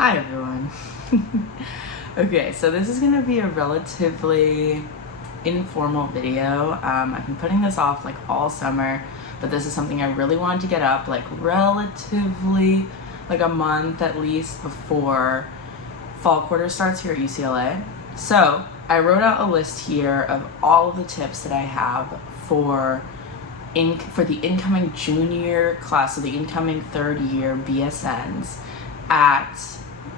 Hi everyone. Okay, so this is gonna be a relatively informal video. I've been putting this off like all summer, but this is something I really wanted to get up like relatively like a month at least before fall quarter starts here at UCLA. So I wrote out a list here of all of the tips that I have for the incoming junior class, so the incoming third year BSNs at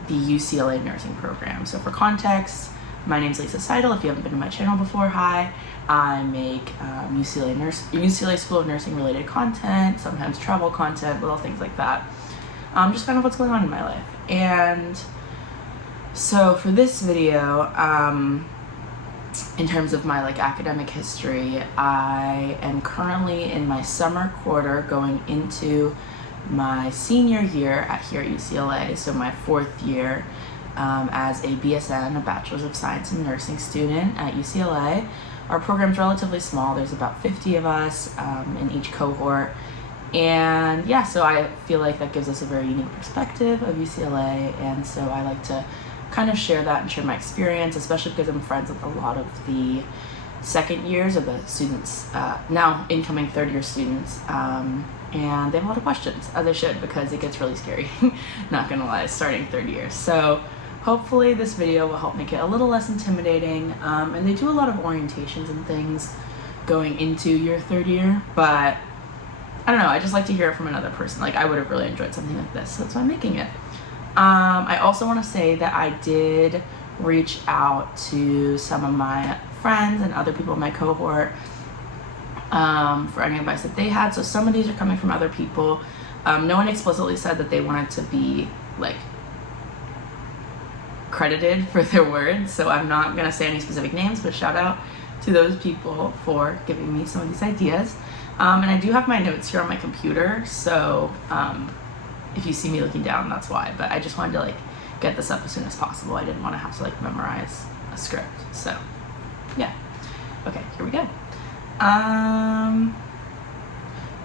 the UCLA nursing program. So for context, my name's Lisa Seidel. If you haven't been to my channel before, hi. I make UCLA School of Nursing related content, sometimes travel content, little things like that. Just kind of what's going on in my life. And so for this video, in terms of my academic history, I am currently in my summer quarter going into my senior year here at UCLA, so my fourth year as a BSN, a Bachelor's of Science in Nursing student at UCLA. Our program's relatively small. There's about 50 of us in each cohort. And yeah, so I feel like that gives us a very unique perspective of UCLA, and so I like to kind of share that and share my experience, especially because I'm friends with a lot of the second years of the students, now incoming third year students, and they have a lot of questions, as they should, because it gets really scary, not gonna lie, starting third year. So hopefully this video will help make it a little less intimidating, and they do a lot of orientations and things going into your third year, but I don't know, I just like to hear it from another person. Like, I would have really enjoyed something like this, so that's why I'm making it. I also want to say that I did reach out to some of my friends and other people in my cohort for any advice that they had. So some of these are coming from other people. No one explicitly said that they wanted to be credited for their words, so I'm not going to say any specific names, but shout out to those people for giving me some of these ideas. And I do have my notes here on my computer, so if you see me looking down, that's why. But I just wanted to get this up as soon as possible. I didn't want to have to memorize a script. So yeah. Okay, here we go.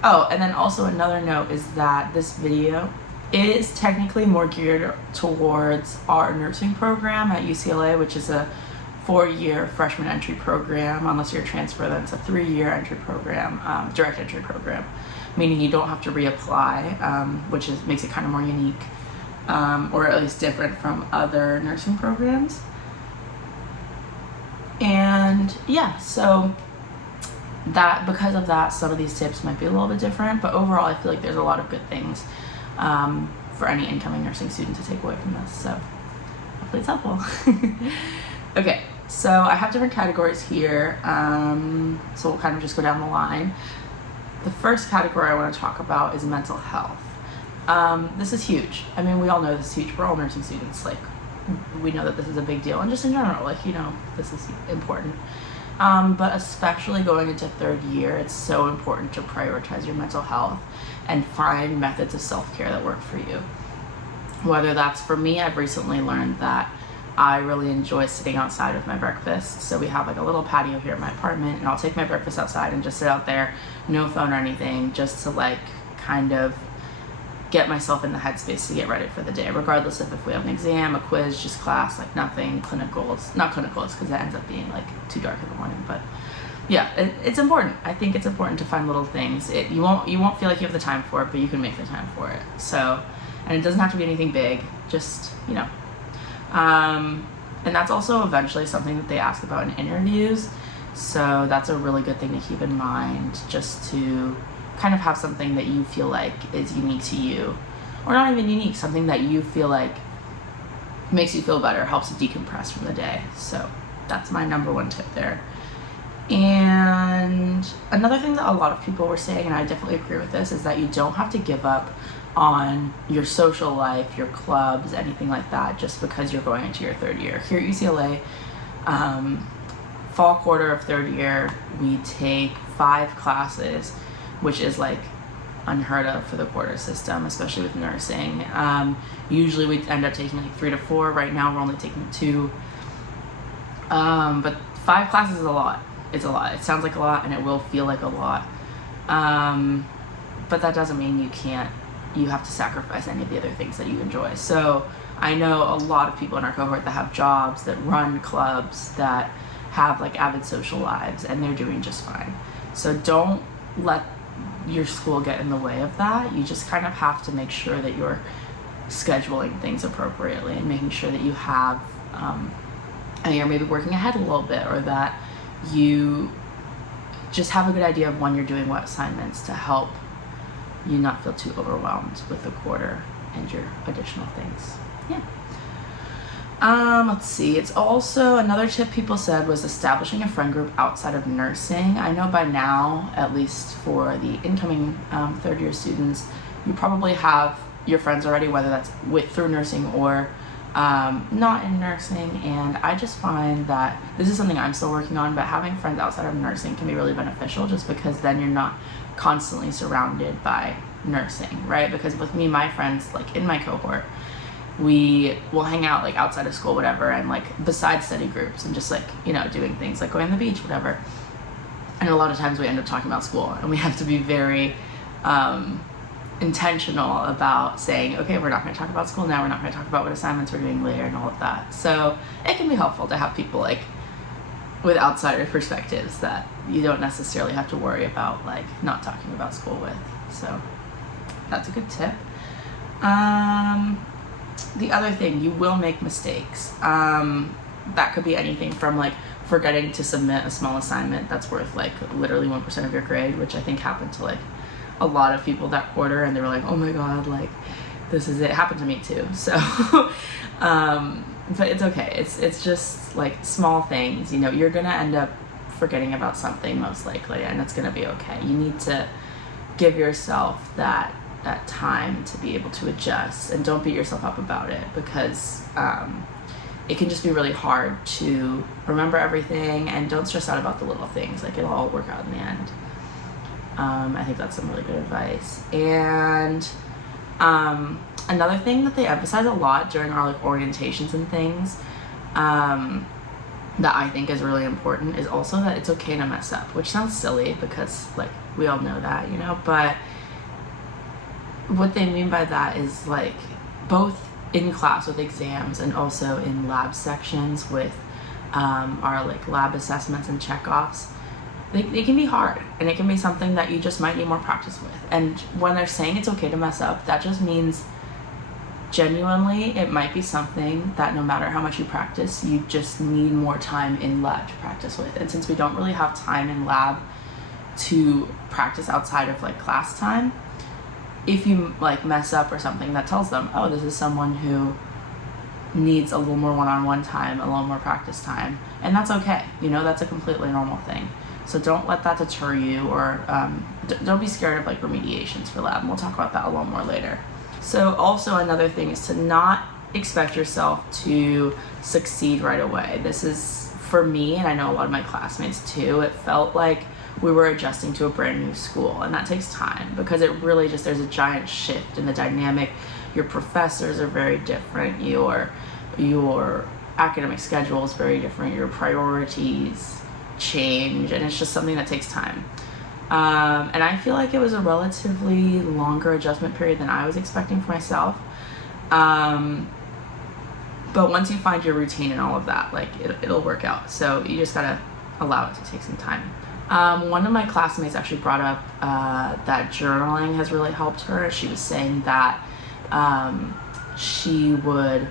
Oh, and then also another note is that this video is technically more geared towards our nursing program at UCLA, which is a 4-year freshman entry program. Unless you're a transfer, then it's a 3-year entry program, direct entry program, meaning you don't have to reapply, which makes it kind of more unique, or at least different from other nursing programs. And yeah, so that because of that, some of these tips might be a little bit different, but overall I feel like there's a lot of good things for any incoming nursing student to take away from this, so hopefully it's helpful. Okay, so I have different categories here, so we'll kind of just go down the line. The first category I want to talk about is mental health. This is huge. I mean, we all know this is huge. We're all nursing students. We know that this is a big deal, and just in general, this is important. But especially going into third year, it's so important to prioritize your mental health and find methods of self-care that work for you. Whether that's, for me, I've recently learned that I really enjoy sitting outside with my breakfast. So we have a little patio here in my apartment, and I'll take my breakfast outside and just sit out there, no phone or anything, just to kind of get myself in the headspace to get ready for the day, regardless of if we have an exam, a quiz, just class, nothing, clinicals, not clinicals, because that ends up being too dark in the morning. But yeah, it's important. I think it's important to find little things. You won't feel like you have the time for it, but you can make the time for it. So, and it doesn't have to be anything big, just, and that's also eventually something that they ask about in interviews. So that's a really good thing to keep in mind, just to kind of have something that you feel like is unique to you, or not even unique, something that you feel like makes you feel better, helps you decompress from the day. So that's my number one tip there. And another thing that a lot of people were saying, and I definitely agree with this, is that you don't have to give up on your social life, your clubs, anything like that, just because you're going into your third year. Here at UCLA, fall quarter of third year, we take 5 classes, which is unheard of for the quarter system, especially with nursing. Usually we end up taking 3 to 4. Right now we're only taking 2. But 5 classes is a lot. It's a lot. It sounds like a lot, and it will feel like a lot. But that doesn't mean you have to sacrifice any of the other things that you enjoy. So I know a lot of people in our cohort that have jobs, that run clubs, that have like avid social lives, and they're doing just fine. So don't let your school get in the way of that. You just kind of have to make sure that you're scheduling things appropriately and making sure that you have, and you're maybe working ahead a little bit, or that you just have a good idea of when you're doing what assignments to help you not feel too overwhelmed with the quarter and your additional things. Yeah. Let's see. It's also, another tip people said was establishing a friend group outside of nursing. I know by now, at least for the incoming third year students, you probably have your friends already, whether that's through nursing or not in nursing. And I just find that this is something I'm still working on, but having friends outside of nursing can be really beneficial, just because then you're not constantly surrounded by nursing, right? Because with me, my friends, like in my cohort, we will hang out like outside of school, whatever, and like besides study groups, and just like, you know, doing things like going to the beach, whatever. And a lot of times we end up talking about school, and we have to be very intentional about saying, okay, we're not going to talk about school now, we're not going to talk about what assignments we're doing later and all of that. So it can be helpful to have people like with outsider perspectives that you don't necessarily have to worry about like not talking about school with. So that's a good tip. The other thing, you will make mistakes. That could be anything from like forgetting to submit a small assignment that's worth like literally 1% of your grade, which I think happened to like a lot of people that quarter, and they were like, oh my god, like this is it. It happened to me too. So but it's okay. It's just like small things, you know, you're gonna end up forgetting about something most likely, and it's gonna be okay. You need to give yourself that time to be able to adjust, and don't beat yourself up about it, because it can just be really hard to remember everything, and don't stress out about the little things. Like, it'll all work out in the end. I think that's some really good advice. And another thing that they emphasize a lot during our like orientations and things, that I think is really important, is also that it's okay to mess up, which sounds silly because like we all know that, you know, but what they mean by that is like both in class with exams and also in lab sections with our like lab assessments and checkoffs. They can be hard, and it can be something that you just might need more practice with. And when they're saying it's okay to mess up, that just means genuinely it might be something that no matter how much you practice, you just need more time in lab to practice with. And since we don't really have time in lab to practice outside of like class time, if you like mess up or something, that tells them, oh, this is someone who needs a little more one-on-one time, a little more practice time, and that's okay. You know, that's a completely normal thing. So don't let that deter you, or don't be scared of like remediations for lab, and we'll talk about that a little more later. So also another thing is to not expect yourself to succeed right away. This is, for me, and I know a lot of my classmates too, it felt like we were adjusting to a brand new school, and that takes time, because it really just, there's a giant shift in the dynamic. Your professors are very different, your academic schedule is very different, your priorities change, and it's just something that takes time. And I feel like it was a relatively longer adjustment period than I was expecting for myself. But once you find your routine and all of that, like it'll work out. So you just gotta allow it to take some time. One of my classmates actually brought up that journaling has really helped her. She was saying that she would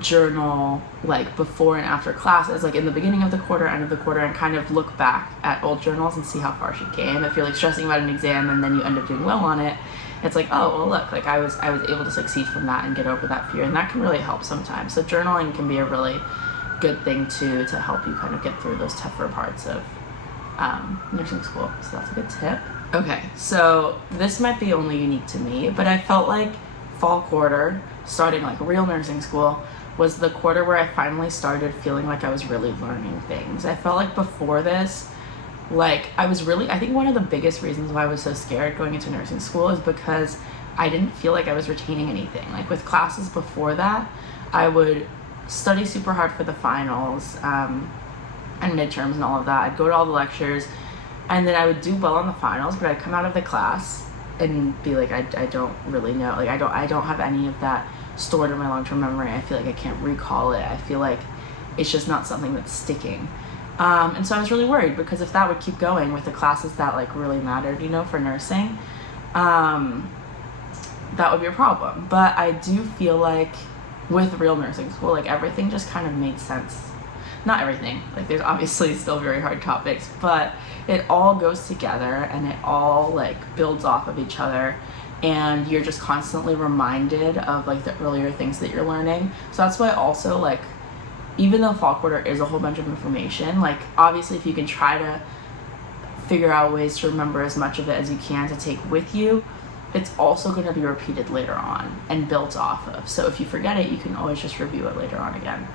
journal like before and after classes, like in the beginning of the quarter, end of the quarter, and kind of look back at old journals and see how far she came. If you're like stressing about an exam and then you end up doing well on it, it's like, oh, well, look, like I was able to succeed from that and get over that fear, and that can really help sometimes. So journaling can be a really good thing to help you kind of get through those tougher parts of nursing school. So that's a good tip. Okay, so this might be only unique to me, but I felt like fall quarter, starting like real nursing school, was the quarter where I finally started feeling like I was really learning things. I felt like before this, like I think one of the biggest reasons why I was so scared going into nursing school is because I didn't feel like I was retaining anything. Like with classes before that, I would study super hard for the finals and midterms and all of that. I'd go to all the lectures, and then I would do well on the finals, but I'd come out of the class and be like, I don't really know. Like I don't have any of that stored in my long-term memory. I feel like I can't recall it. I feel like it's just not something that's sticking. And so I was really worried, because if that would keep going with the classes that like really mattered, you know, for nursing, that would be a problem. But I do feel like with real nursing school, like everything just kind of made sense. Not everything, like there's obviously still very hard topics, but it all goes together and it all like builds off of each other, and you're just constantly reminded of like the earlier things that you're learning. So that's why also, like, even though fall quarter is a whole bunch of information, like obviously if you can try to figure out ways to remember as much of it as you can to take with you, it's also going to be repeated later on and built off of. So if you forget it, you can always just review it later on again.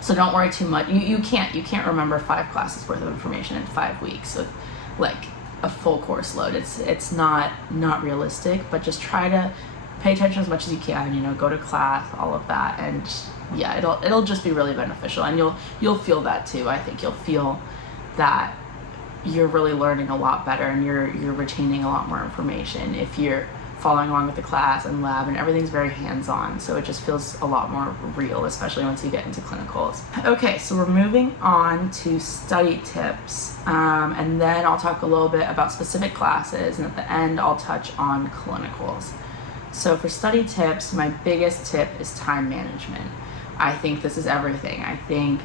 So don't worry too much. You can't remember 5 classes worth of information in 5 weeks with like a full course load. It's not realistic, but just try to pay attention as much as you can, you know, go to class, all of that, and yeah, it'll just be really beneficial, and you'll feel that too. I think you'll feel that you're really learning a lot better, and you're retaining a lot more information if you're following along with the class and lab, and everything's very hands-on, so it just feels a lot more real, especially once you get into clinicals. Okay, so we're moving on to study tips, and then I'll talk a little bit about specific classes, and at the end I'll touch on clinicals. So for study tips, my biggest tip is time management. I think this is everything. I think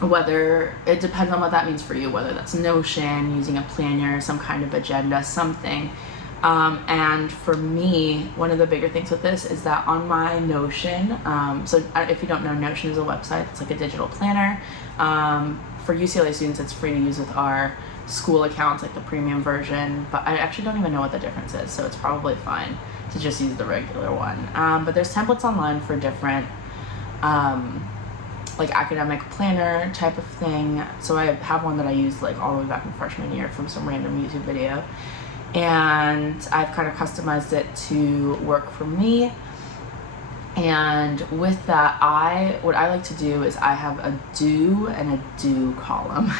whether it depends on what that means for you, whether that's Notion, using a planner, some kind of agenda, something. And for me, one of the bigger things with this is that on my Notion, so if you don't know, Notion is a website. It's like a digital planner. For UCLA students, it's free to use with our school accounts, like the premium version, but I actually don't even know what the difference is, so it's probably fine to just use the regular one. But there's templates online for different like academic planner type of thing. So I have one that I used like all the way back in freshman year from some random YouTube video, and I've kind of customized it to work for me. And with that, what I like to do is I have a do and a do column.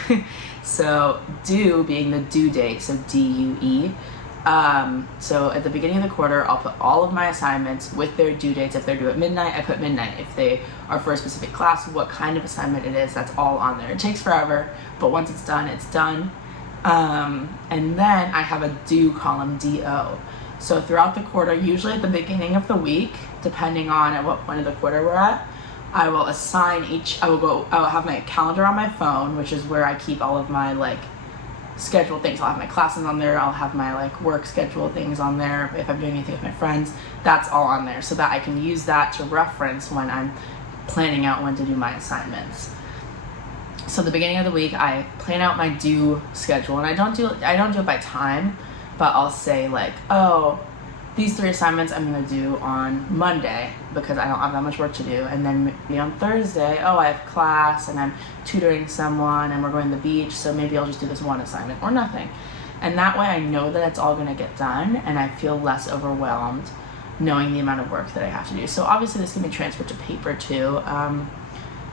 So do being the due date, so DUE. So at the beginning of the quarter, I'll put all of my assignments with their due dates. If they're due at midnight, I put midnight. If they are for a specific class, what kind of assignment it is, that's all on there. It takes forever, but once it's done, it's done. And then I have a do column, DO. So throughout the quarter, usually at the beginning of the week, depending on at what point of the quarter we're at, I will assign I will have my calendar on my phone, which is where I keep all of my like scheduled things. I'll have my classes on there. I'll have my like work schedule things on there. If I'm doing anything with my friends, that's all on there, so that I can use that to reference when I'm planning out when to do my assignments. So the beginning of the week, I plan out my due schedule, and I don't do it by time, but I'll say like, oh, these 3 assignments I'm gonna do on Monday because I don't have that much work to do, and then maybe on Thursday, oh, I have class and I'm tutoring someone and we're going to the beach, so maybe I'll just do this one assignment or nothing. And that way I know that it's all gonna get done, and I feel less overwhelmed knowing the amount of work that I have to do. So obviously this can be transferred to paper too,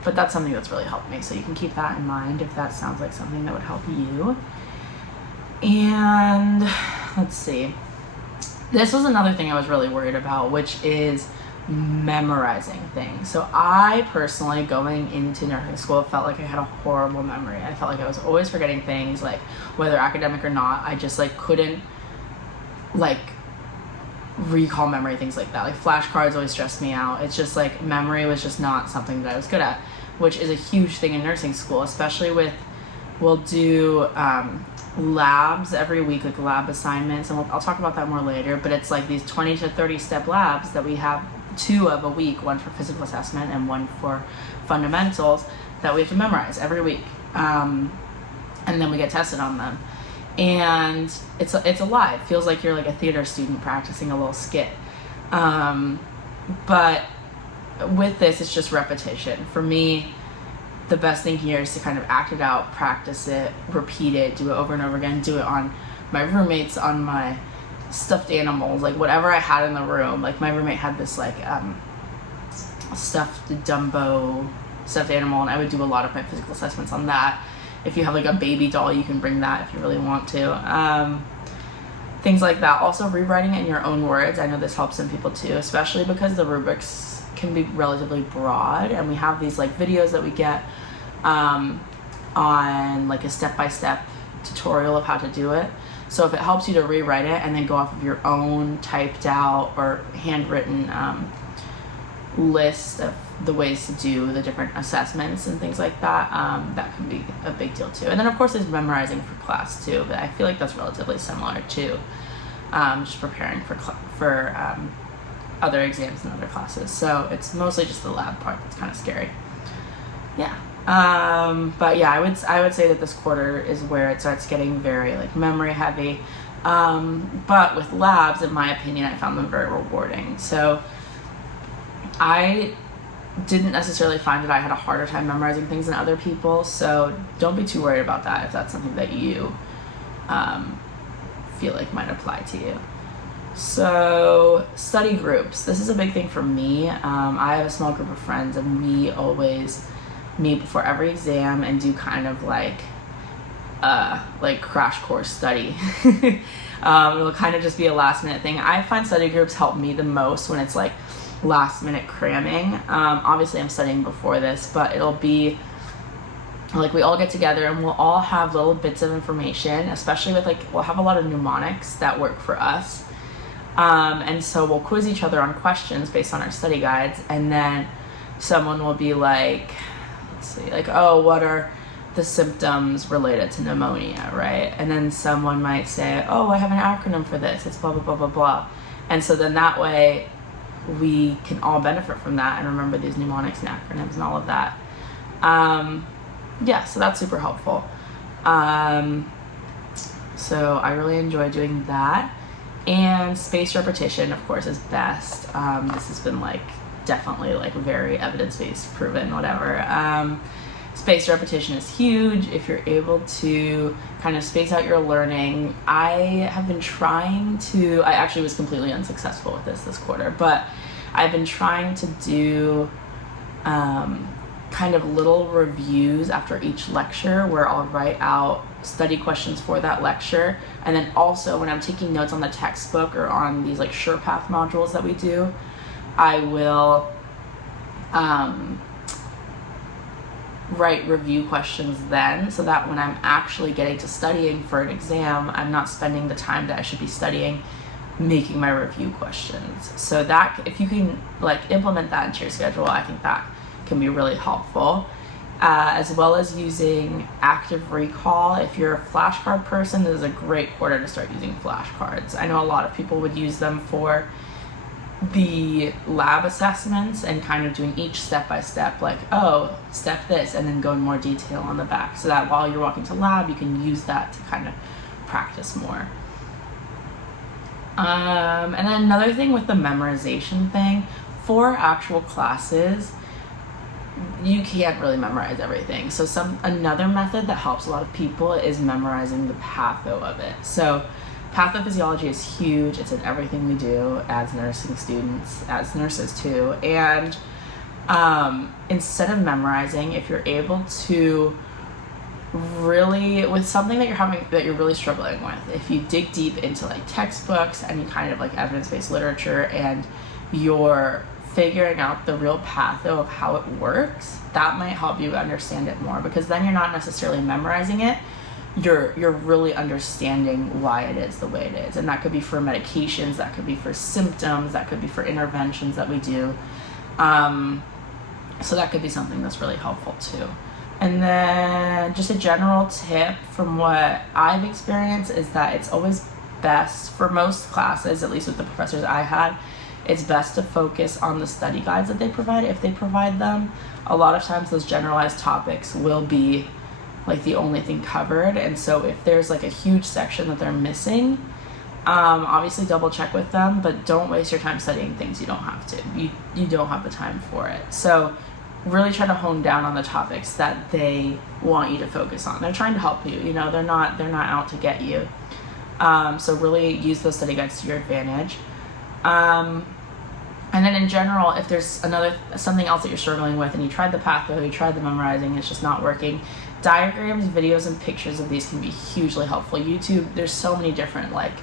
but that's something that's really helped me, so you can keep that in mind if that sounds like something that would help you. And let's see. This was another thing I was really worried about, which is memorizing things. So I personally, going into nursing school, felt like I had a horrible memory. I felt like I was always forgetting things, like whether academic or not. I just like couldn't like recall memory, things like that. Like flashcards always stressed me out. It's just like memory was just not something that I was good at, which is a huge thing in nursing school, especially with, we'll do labs every week, like lab assignments, and I'll talk about that more later, but it's like these 20 to 30 step labs that we have 2 of a week, one for physical assessment and one for fundamentals, that we have to memorize every week, and then we get tested on them, and it's a lot. It feels like you're like a theater student practicing a little skit, but with this, it's just repetition. For me, the best thing here is to kind of act it out, practice it, repeat it, do it over and over again, do it on my roommates, on my stuffed animals, like whatever I had in the room. Like my roommate had this like stuffed Dumbo stuffed animal, and I would do a lot of my physical assessments on that. If you have like a baby doll, you can bring that if you really want to. things like that. Also, rewriting it in your own words. I know this helps some people too, especially because the rubrics can be relatively broad, and we have these like videos that we get on like a step-by-step tutorial of how to do it. So if it helps you to rewrite it and then go off of your own typed out or handwritten list of the ways to do the different assessments and things like that, that can be a big deal too. And then of course there's memorizing for class too, but I feel like that's relatively similar to just preparing for other exams and other classes. So it's mostly just the lab part that's kind of scary. Yeah. But yeah, I would say that this quarter is where it starts getting very like memory heavy. But with labs, in my opinion, I found them very rewarding. So I didn't necessarily find that I had a harder time memorizing things than other people. So don't be too worried about that if that's something that you feel like might apply to you. So study groups. This is a big thing for me. I have a small group of friends, and we always meet before every exam and do kind of like crash course study. It'll kind of just be a last minute thing. I find study groups help me the most when it's like last minute cramming. Obviously I'm studying before this, but it'll be like we all get together and we'll all have little bits of information, especially with like, we'll have a lot of mnemonics that work for us. And so we'll quiz each other on questions based on our study guides, and then someone will be like, let's see, like, oh, what are the symptoms related to pneumonia, right? And then someone might say, oh, I have an acronym for this, it's blah, blah, blah, blah, blah. And so then that way we can all benefit from that and remember these mnemonics and acronyms and all of that. Yeah, so that's super helpful. So I really enjoy doing that. And spaced repetition, of course, is best. This has been like definitely like very evidence-based, proven, whatever. Spaced repetition is huge if you're able to kind of space out your learning. I have been trying to, I actually was completely unsuccessful with this quarter, but I've been trying to do kind of little reviews after each lecture where I'll write out study questions for that lecture. And then also when I'm taking notes on the textbook or on these like SurePath modules that we do, I will write review questions then, so that when I'm actually getting to studying for an exam, I'm not spending the time that I should be studying making my review questions. So that, if you can like implement that into your schedule, I think that can be really helpful. As well as using active recall. If you're a flashcard person, this is a great quarter to start using flashcards. I know a lot of people would use them for the lab assessments and kind of doing each step by step, like, oh, step this, and then go in more detail on the back, so that while you're walking to lab, you can use that to kind of practice more. And then another thing with the memorization thing, for actual classes, you can't really memorize everything. So another method that helps a lot of people is memorizing the patho of it. So pathophysiology is huge. It's in everything we do as nursing students, as nurses too. And instead of memorizing, if you're able to really, with something that you're really struggling with, if you dig deep into like textbooks, any kind of like evidence-based literature, and you're figuring out the real patho of how it works, that might help you understand it more, because then you're not necessarily memorizing it, you're really understanding why it is the way it is. And that could be for medications, that could be for symptoms, that could be for interventions that we do. So that could be something that's really helpful too. And then just a general tip from what I've experienced is that it's always best for most classes, at least with the professors I had, it's best to focus on the study guides that they provide, if they provide them. A lot of times those generalized topics will be like the only thing covered, and so if there's like a huge section that they're missing, obviously double check with them, but don't waste your time studying things you don't have to. You don't have the time for it. So really try to hone down on the topics that they want you to focus on. They're trying to help you, they're not out to get you. So really use those study guides to your advantage. And then in general, if there's something else that you're struggling with and you tried the patho, you tried the memorizing, it's just not working, diagrams, videos, and pictures of these can be hugely helpful. YouTube, there's so many different like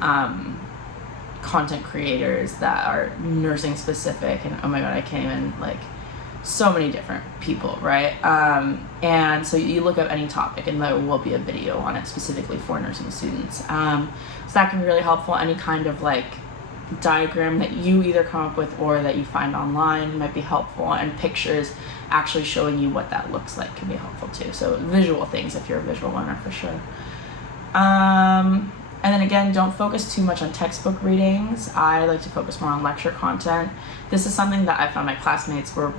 content creators that are nursing specific, and oh my god, I can't even, like, so many different people, right? And so you look up any topic and there will be a video on it specifically for nursing students. So that can be really helpful. Any kind of like diagram that you either come up with or that you find online might be helpful, and pictures actually showing you what that looks like can be helpful too. So visual things if you're a visual learner, for sure. And then again, don't focus too much on textbook readings. I like to focus more on lecture content. This is something that I found my classmates were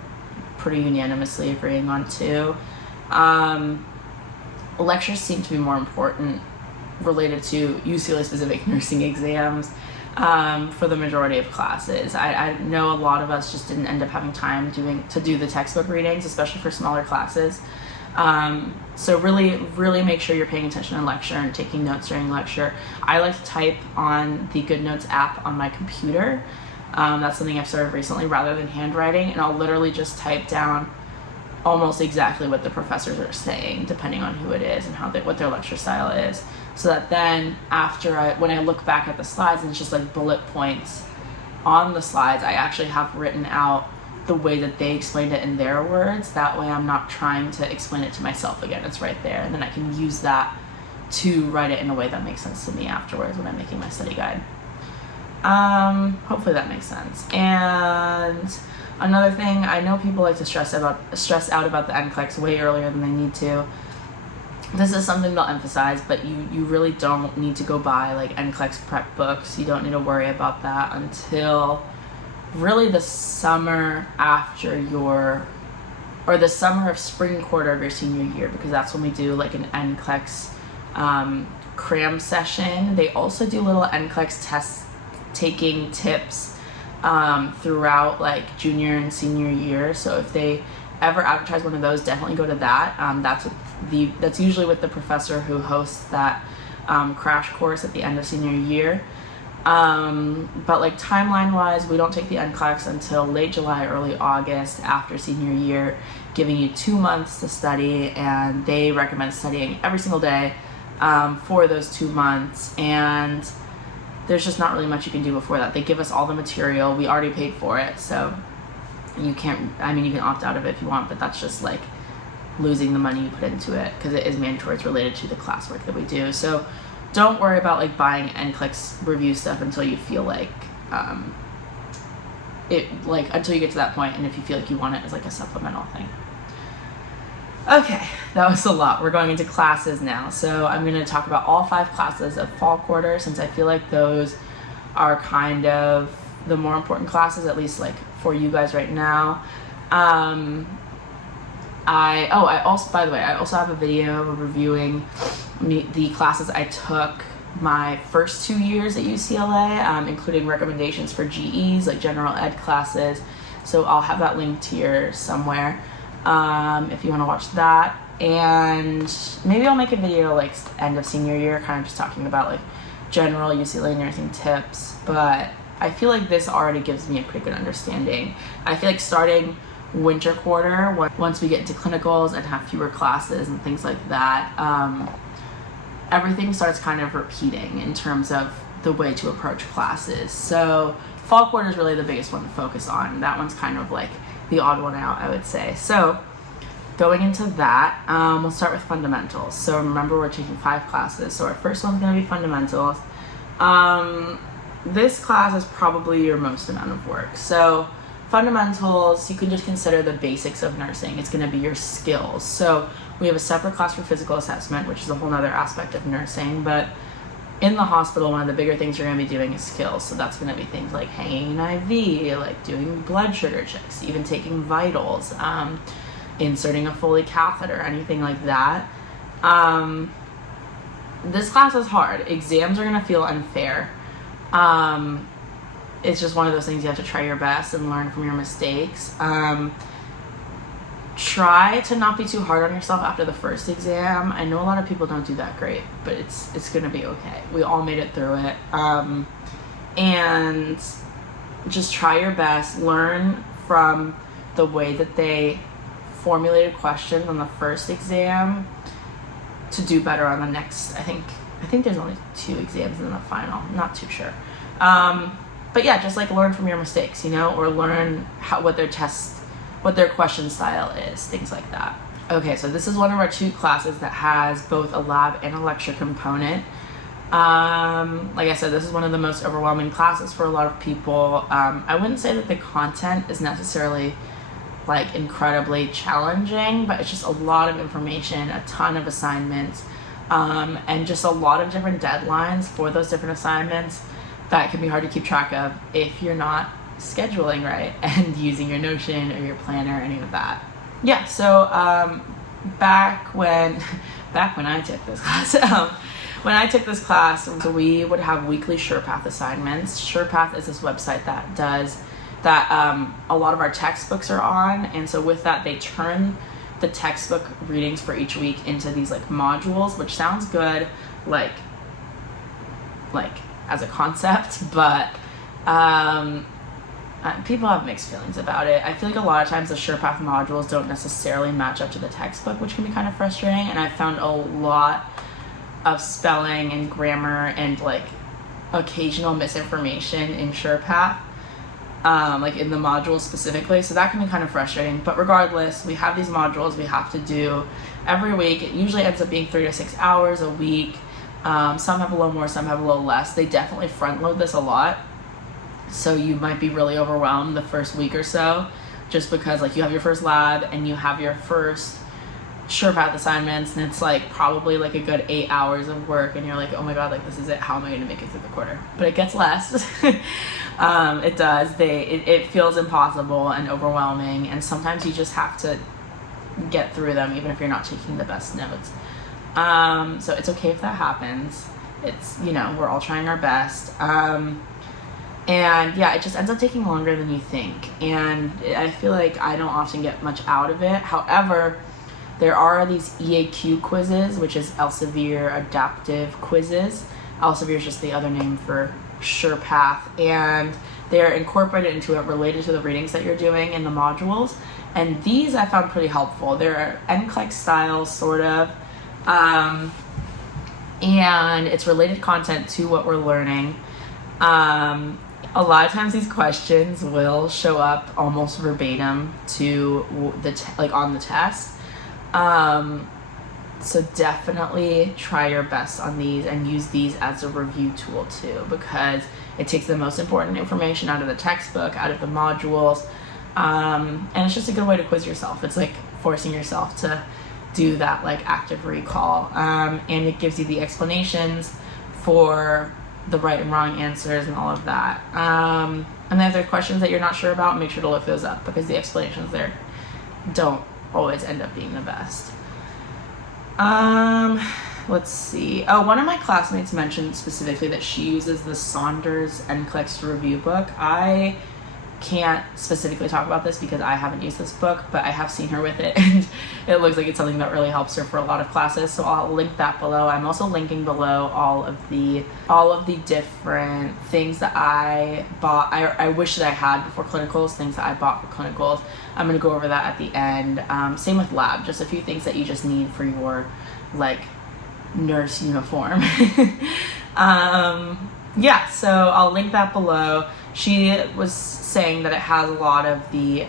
pretty unanimously agreeing on too. Lectures seem to be more important related to UCLA specific nursing exams for the majority of classes. I know a lot of us just didn't end up having time to do the textbook readings, especially for smaller classes. So really make sure you're paying attention in lecture and taking notes during lecture. I like to type on the Good Notes app on my computer. That's something I've started recently rather than handwriting, and I'll literally just type down almost exactly what the professors are saying, depending on who it is and what their lecture style is, so that then when I look back at the slides and it's just like bullet points on the slides, I actually have written out the way that they explained it in their words. That way I'm not trying to explain it to myself again. It's right there, and then I can use that to write it in a way that makes sense to me afterwards when I'm making my study guide. Hopefully that makes sense. And another thing, I know people like to stress out about the NCLEX way earlier than they need to. This is something they'll emphasize, but you really don't need to go buy like NCLEX prep books. You don't need to worry about that until really the summer the summer of spring quarter of your senior year, because that's when we do like an NCLEX cram session. They also do little NCLEX test taking tips throughout like junior and senior year. So if they ever advertise one of those, definitely go to that. That's usually with the professor who hosts that crash course at the end of senior year. But like timeline wise, we don't take the NCLEX until late July, early August after senior year, giving you 2 months to study, and they recommend studying every single day for those 2 months, and there's just not really much you can do before that. They give us all the material, we already paid for it, so you can opt out of it if you want, but that's just like losing the money you put into it, because it is mandatory. It's related to the classwork that we do. So don't worry about like buying NCLEX review stuff until you feel like until you get to that point, and if you feel like you want it as like a supplemental thing. Okay, that was a lot. We're going into classes now. So I'm going to talk about all 5 classes of fall quarter, since I feel like those are kind of the more important classes, at least like for you guys right now. I also have a video reviewing the classes I took my first 2 years at UCLA, including recommendations for GEs, like general ed classes. So I'll have that linked here somewhere if you want to watch that. And maybe I'll make a video like end of senior year, kind of just talking about like general UCLA nursing tips. But I feel like this already gives me a pretty good understanding. I feel like starting winter quarter, once we get into clinicals and have fewer classes and things like that, everything starts kind of repeating in terms of the way to approach classes. So fall quarter is really the biggest one to focus on. That one's kind of like the odd one out, I would say. So going into that, we'll start with fundamentals. So remember, we're taking 5 classes. So our first one's going to be fundamentals. This class is probably your most amount of work. So fundamentals, you can just consider the basics of nursing. It's going to be your skills. So we have a separate class for physical assessment, which is a whole other aspect of nursing. But in the hospital, one of the bigger things you're going to be doing is skills. So that's going to be things like hanging an IV, like doing blood sugar checks, even taking vitals, inserting a Foley catheter, anything like that. This class is hard. Exams are going to feel unfair. It's just one of those things you have to try your best and learn from your mistakes. Try to not be too hard on yourself after the first exam. I know a lot of people don't do that great, but it's going to be okay. We all made it through it. And just try your best. Learn from the way that they formulated questions on the first exam to do better on the next, I think, I think there's only 2 exams in the final. I'm not too sure. But yeah, just like learn from your mistakes, you know, or learn what their question style is, things like that. Okay, so this is one of our 2 classes that has both a lab and a lecture component. Like I said, this is one of the most overwhelming classes for a lot of people. I wouldn't say that the content is necessarily like incredibly challenging, but it's just a lot of information, a ton of assignments, and just a lot of different deadlines for those different assignments that can be hard to keep track of if you're not scheduling right and using your Notion or your planner or any of that. Yeah, so back when I took this class, we would have weekly SurePath assignments. SurePath is this website that does that a lot of our textbooks are on, and so with that they turn the textbook readings for each week into these like modules, which sounds good like as a concept, but people have mixed feelings about it. I feel like a lot of times the SurePath modules don't necessarily match up to the textbook, which can be kind of frustrating, and I found a lot of spelling and grammar and like occasional misinformation in SurePath, like in the modules specifically, so that can be kind of frustrating. But regardless, we have these modules we have to do every week. It usually ends up being 3 to 6 hours a week. Some have a little more, some have a little less. They definitely front load this a lot, so you might be really overwhelmed the first week or so, just because like you have your first lab and you have your first SurePath assignments, and it's like probably like a good 8 hours of work, and you're like, oh my god, like this is it, how am I going to make it through the quarter? But it gets less. It does. It feels impossible and overwhelming, and sometimes you just have to get through them even if you're not taking the best notes. So it's okay if that happens. It's, you know, we're all trying our best. And yeah, it just ends up taking longer than you think, and I feel like I don't often get much out of it. However, there are these EAQ quizzes, which is Elsevier Adaptive Quizzes. Elsevier is just the other name for SurePath, and they're incorporated into it related to the readings that you're doing in the modules. And these I found pretty helpful. They're NCLEX style, sort of, and it's related content to what we're learning. A lot of times these questions will show up almost verbatim to on the test. So definitely try your best on these and use these as a review tool too, because it takes the most important information out of the textbook, out of the modules, and it's just a good way to quiz yourself. It's like forcing yourself to do that like active recall, and it gives you the explanations for the right and wrong answers and all of that. And then if there are questions that you're not sure about, make sure to look those up, because the explanations there don't always end up being the best. Let's see. Oh, one of my classmates mentioned specifically that she uses the Saunders NCLEX review book. I can't specifically talk about this because I haven't used this book, but I have seen her with it, and it looks like it's something that really helps her for a lot of classes, so I'll link that below. I'm also linking below all of the different things that I bought. I wish that I had before clinicals, things that I bought for clinicals. I'm going to go over that at the end. Same with lab, just a few things that you just need for your like nurse uniform. Yeah, so I'll link that below. She was saying that it has a lot of the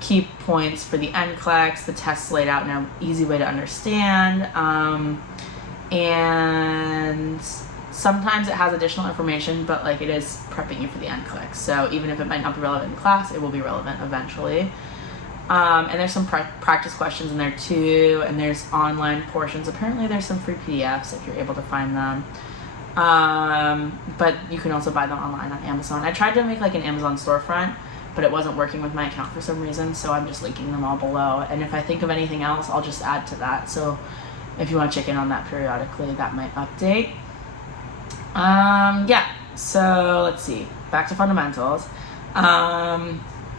key points for the NCLEX, the tests laid out in an easy way to understand, and sometimes it has additional information, but like it is prepping you for the NCLEX, so even if it might not be relevant in class, it will be relevant eventually. And there's some practice questions in there too, and there's online portions. Apparently there's some free PDFs if you're able to find them. But you can also buy them online on Amazon. I tried to make like an Amazon storefront, but it wasn't working with my account for some reason, so I'm just linking them all below. And if I think of anything else, I'll just add to that. So if you want to check in on that periodically, that might update. Yeah, so let's see. Back to fundamentals.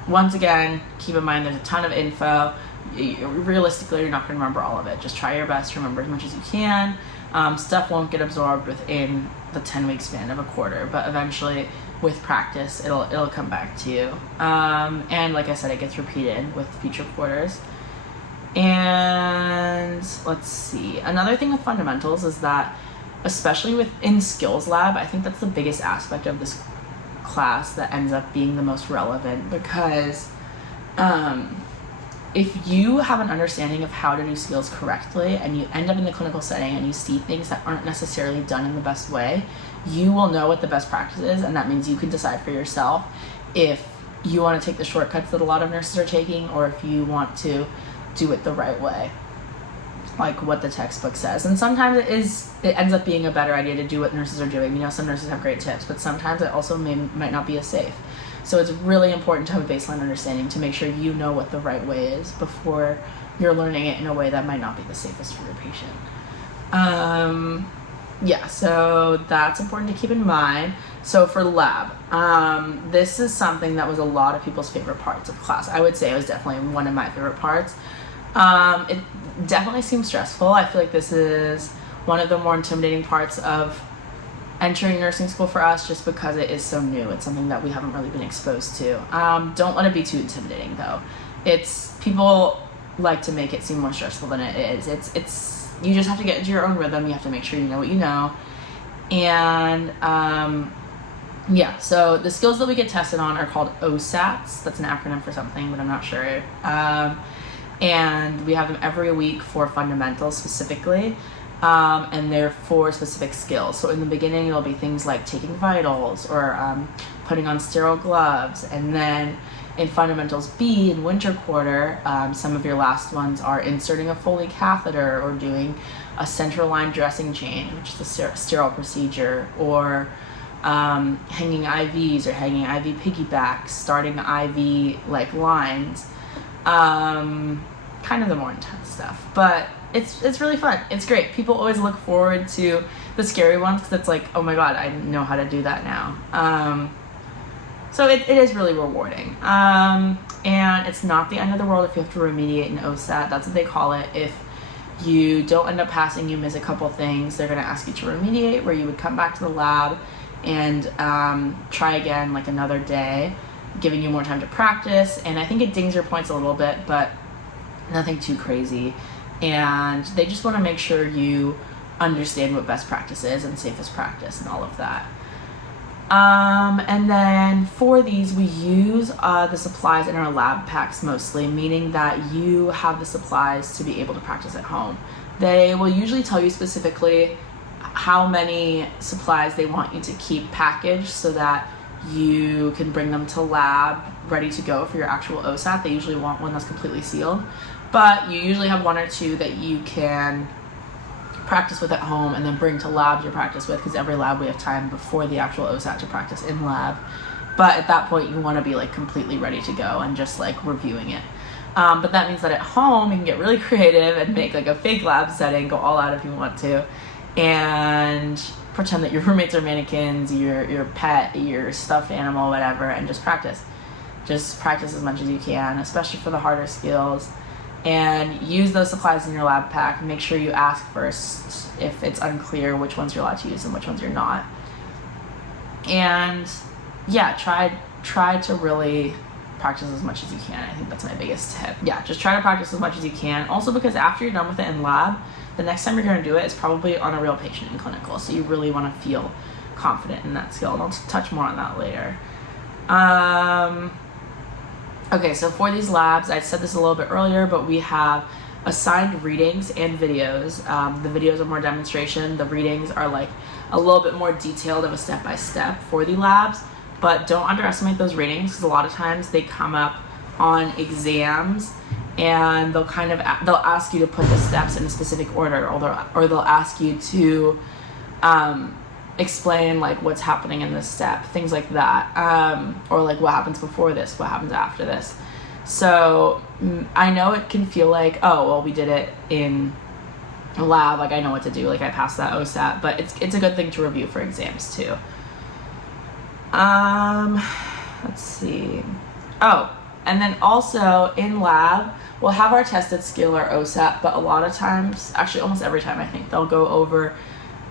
Once again, keep in mind there's a ton of info. Realistically, you're not going to remember all of it. Just try your best to remember as much as you can. Stuff won't get absorbed within the 10-week span of a quarter, but eventually with practice it'll come back to you, and like I said, it gets repeated with future quarters. And let's see, another thing with fundamentals is that especially within skills lab, I think that's the biggest aspect of this class that ends up being the most relevant, because if you have an understanding of how to do skills correctly and you end up in the clinical setting and you see things that aren't necessarily done in the best way, you will know what the best practice is, and that means you can decide for yourself if you want to take the shortcuts that a lot of nurses are taking, or if you want to do it the right way, like what the textbook says. And sometimes it ends up being a better idea to do what nurses are doing. You know, some nurses have great tips, but sometimes it also might not be as safe. So it's really important to have a baseline understanding to make sure you know what the right way is before you're learning it in a way that might not be the safest for your patient. Yeah, so that's important to keep in mind. So for lab, this is something that was a lot of people's favorite parts of class. I would say it was definitely one of my favorite parts. It definitely seems stressful. I feel like this is one of the more intimidating parts of entering nursing school for us, just because it is so new. It's something that we haven't really been exposed to. Don't let it be too intimidating though. People like to make it seem more stressful than it is. You just have to get into your own rhythm. You have to make sure you know what you know. And yeah, so the skills that we get tested on are called OSATs. That's an acronym for something, but I'm not sure. And we have them every week for fundamentals specifically. And they're for specific skills. So in the beginning, it'll be things like taking vitals or putting on sterile gloves. And then in fundamentals B, in winter quarter, some of your last ones are inserting a Foley catheter or doing a central line dressing change, which is a sterile procedure, or hanging IVs or hanging IV piggybacks, starting IV like lines. Kind of the more intense stuff, but it's really fun. It's great. People always look forward to the scary ones because it's like, oh my god, I know how to do that now. So it is really rewarding. And it's not the end of the world if you have to remediate an OSAT. That's what they call it. If you don't end up passing, you miss a couple things, they're going to ask you to remediate, where you would come back to the lab and try again like another day, giving you more time to practice. And I think it dings your points a little bit, but nothing too crazy. And they just want to make sure you understand what best practice is and safest practice and all of that. And then for these, we use the supplies in our lab packs mostly, meaning that you have the supplies to be able to practice at home. They will usually tell you specifically how many supplies they want you to keep packaged so that you can bring them to lab ready to go for your actual OSAT. They usually want one that's completely sealed, but you usually have one or two that you can practice with at home and then bring to lab to practice with, because every lab we have time before the actual OSAT to practice in lab. But at that point you want to be like completely ready to go and just like reviewing it. But that means that at home you can get really creative and make like a fake lab setting, go all out if you want to, and pretend that your roommates are mannequins, your pet, your stuffed animal, whatever, and just practice. Just practice as much as you can, especially for the harder skills. And use those supplies in your lab pack. Make sure you ask first if it's unclear which ones you're allowed to use and which ones you're not. And yeah, try to really practice as much as you can. I think that's my biggest tip. Yeah, just try to practice as much as you can. Also, because after you're done with it in lab, the next time you're going to do it is probably on a real patient in clinical. So you really want to feel confident in that skill. And I'll touch more on that later. Okay, so for these labs, I said this a little bit earlier, but we have assigned readings and videos. The videos are more demonstration. The readings are like a little bit more detailed of a step-by-step for the labs, but don't underestimate those readings, because a lot of times they come up on exams and they'll ask you to put the steps in a specific order, or they'll ask you to explain like what's happening in this step, things like that, or like what happens before this, what happens after this. So I know it can feel like, oh well, we did it in a lab, like I know what to do, like I passed that OSAT, but it's a good thing to review for exams too. Let's see. Oh, and then also in lab we'll have our tested skill or OSAT, but a lot of times, actually almost every time, I think they'll go over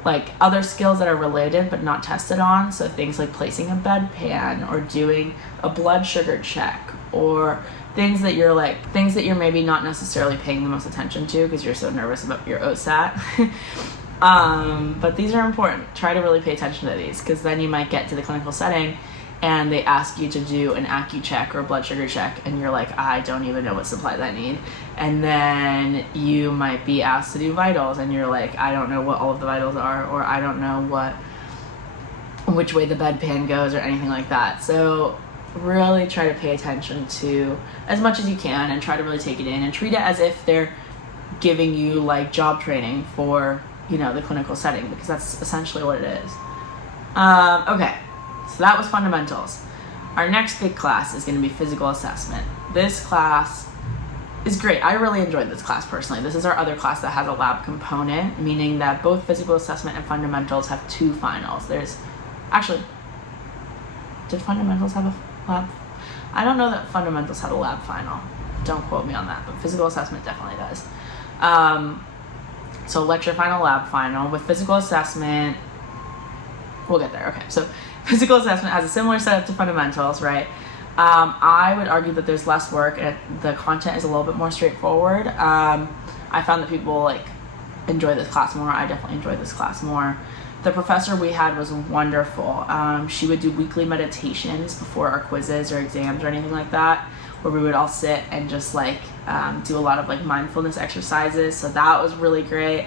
like other skills that are related but not tested on. So things like placing a bedpan or doing a blood sugar check, or things that you're maybe not necessarily paying the most attention to because you're so nervous about your OSAT. But these are important. Try to really pay attention to these, because then you might get to the clinical setting and they ask you to do an AccuCheck check or a blood sugar check, and you're like, I don't even know what supplies I need. And then you might be asked to do vitals, and you're like, I don't know what all of the vitals are, or I don't know which way the bedpan goes or anything like that. So really try to pay attention to as much as you can, and try to really take it in and treat it as if they're giving you like job training for, you know, the clinical setting, because that's essentially what it is. Okay, so that was fundamentals. Our next big class is going to be physical assessment. This class is great. I really enjoyed this class personally. This is our other class that has a lab component, meaning that both physical assessment and fundamentals have 2 finals. Actually, did fundamentals have a lab? I don't know that fundamentals had a lab final. Don't quote me on that, but physical assessment definitely does. So lecture final, lab final. With physical assessment, we'll get there. Okay, so physical assessment has a similar setup to fundamentals, right? I would argue that there's less work and the content is a little bit more straightforward. I found that people like enjoy this class more. I definitely enjoyed this class more. The professor we had was wonderful. She would do weekly meditations before our quizzes or exams or anything like that, where we would all sit and just like do a lot of like mindfulness exercises. So that was really great.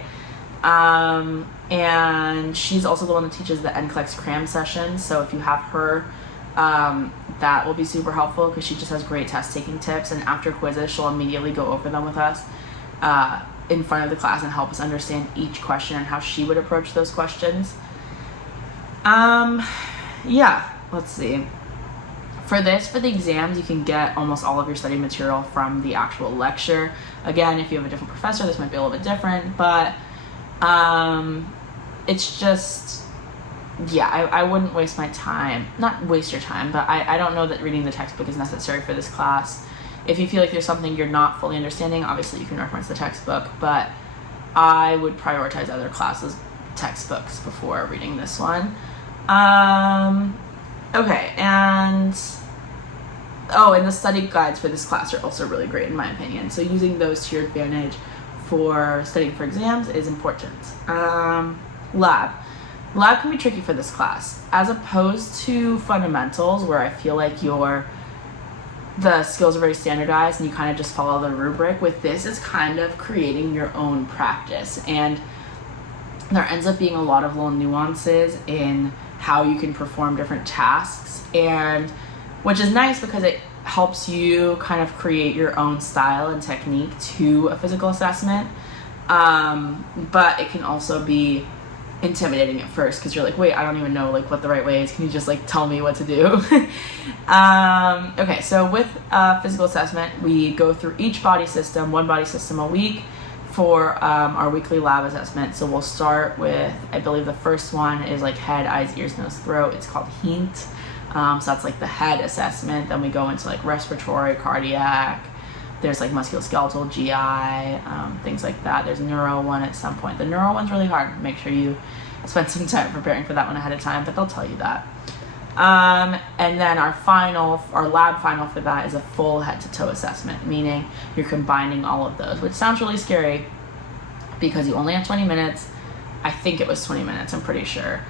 And she's also the one that teaches the NCLEX cram sessions. So if you have her, that will be super helpful, because she just has great test taking tips. And after quizzes, she'll immediately go over them with us in front of the class and help us understand each question and how she would approach those questions. Yeah, let's see. For the exams, you can get almost all of your study material from the actual lecture. Again, if you have a different professor, this might be a little bit different, but it's just, yeah, I wouldn't waste my time. Not waste your time, but I don't know that reading the textbook is necessary for this class. If you feel like there's something you're not fully understanding, obviously you can reference the textbook, but I would prioritize other classes' textbooks before reading this one. Okay, and the study guides for this class are also really great in my opinion. So using those to your advantage for studying for exams is important. Lab can be tricky for this class. As opposed to fundamentals, where I feel like the skills are very standardized and you kind of just follow the rubric, with this it's kind of creating your own practice. And there ends up being a lot of little nuances in how you can perform different tasks, and which is nice because it helps you kind of create your own style and technique to a physical assessment. But it can also be intimidating at first, because you're like, wait, I don't even know like what the right way is. Can you just like tell me what to do? Okay, so with physical assessment, we go through each body system, one body system a week for our weekly lab assessment. So we'll start with, I believe the first one is like head, eyes, ears, nose, throat. It's called HEAT. So that's like the head assessment. Then we go into like respiratory, cardiac. There's like musculoskeletal, GI, things like that. There's neuro one at some point. The neuro one's really hard. Make sure you spend some time preparing for that one ahead of time, but they'll tell you that. And then our lab final for that is a full head to toe assessment, meaning you're combining all of those, which sounds really scary because you only have 20 minutes. I think it was 20 minutes, I'm pretty sure.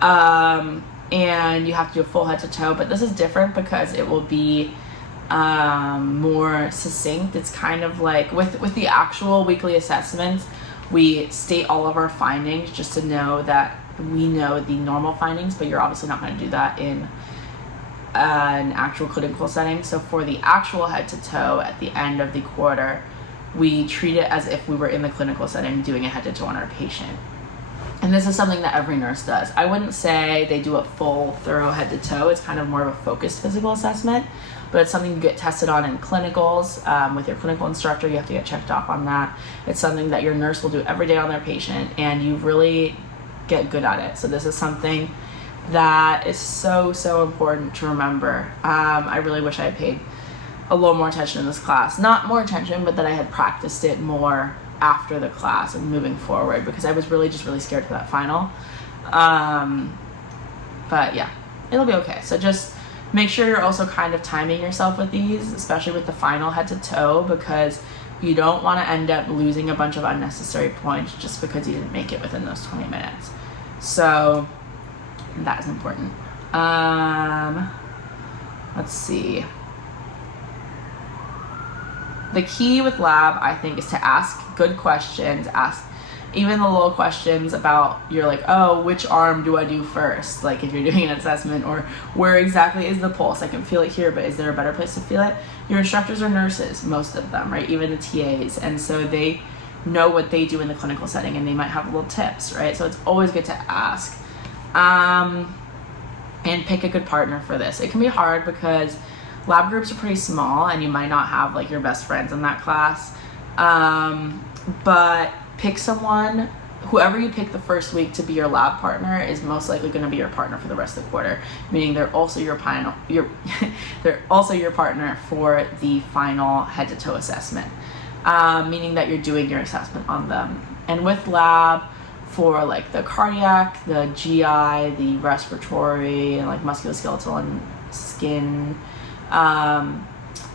And you have to do a full head to toe, but this is different because it will be more succinct. It's kind of like with the actual weekly assessments, we state all of our findings just to know that we know the normal findings, but you're obviously not going to do that in an actual clinical setting. So for the actual head to toe at the end of the quarter, we treat it as if we were in the clinical setting doing a head to toe on our patient. And this is something that every nurse does. I wouldn't say they do a full, thorough head to toe. It's kind of more of a focused physical assessment, but it's something you get tested on in clinicals. With your clinical instructor, you have to get checked off on that. It's something that your nurse will do every day on their patient, and you really get good at it. So this is something that is so, so important to remember. I really wish I had paid a little more attention in this class. Not more attention, but that I had practiced it more after the class and moving forward, because I was really scared for that final. But yeah, it'll be okay. So just make sure you're also kind of timing yourself with these, especially with the final head to toe, because You don't want to end up losing a bunch of unnecessary points just because you didn't make it within those 20 minutes. So that is important. Let's see. The key with lab, I think, is to ask good questions. Ask even the little questions about, you're like, oh, which arm do I do first? Like if you're doing an assessment, or where exactly is the pulse? I can feel it here, but is there a better place to feel it? Your instructors are nurses, most of them, right? Even the TAs. And so they know what they do in the clinical setting, and they might have little tips, right? So it's always good to ask. And pick a good partner for this. It can be hard because lab groups are pretty small and you might not have like your best friends in that class. But pick someone, whoever you pick the first week to be your lab partner is most likely going to be your partner for the rest of the quarter, meaning they're also your they're also your partner for the final head to toe assessment, meaning that you're doing your assessment on them. And with lab, for like the cardiac, the GI, the respiratory, and like musculoskeletal and skin,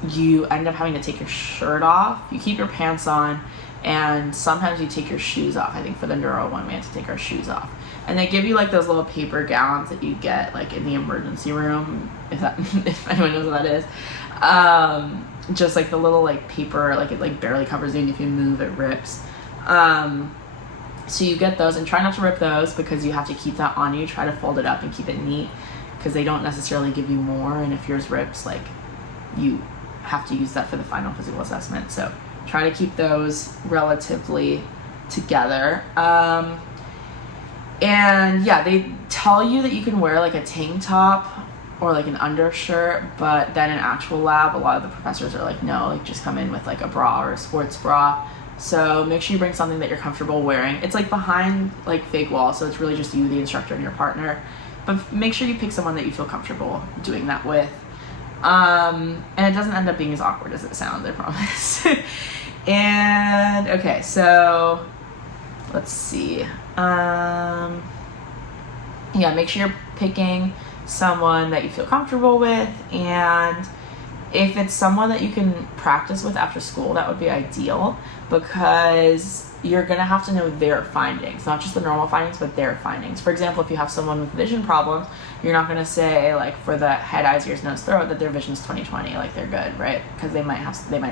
you end up having to take your shirt off. You keep your pants on, and sometimes you take your shoes off. I think for the neuro one, we have to take our shoes off. And they give you like those little paper gowns that you get like in the emergency room, if anyone knows what that is. Just like the little like paper, like it like barely covers you, and if you move, it rips. So you get those, and try not to rip those because you have to keep that on you. Try to fold it up and keep it neat because they don't necessarily give you more, and if yours rips, like you have to use that for the final physical assessment. So try to keep those relatively together. And yeah, they tell you that you can wear like a tank top or like an undershirt, but then in actual lab, a lot of the professors are like, no, like just come in with like a bra or a sports bra. So make sure you bring something that you're comfortable wearing. It's like behind like fake walls, so it's really just you, the instructor, and your partner. But make sure you pick someone that you feel comfortable doing that with. And it doesn't end up being as awkward as it sounds, I promise. And okay, so let's see. Yeah, make sure you're picking someone that you feel comfortable with, and if it's someone that you can practice with after school, that would be ideal, because you're going to have to know their findings, not just the normal findings, but their findings. For example, if you have someone with vision problems, you're not going to say like for the head, eyes, ears, nose, throat that their vision's 20/20, like they're good, right? Because they might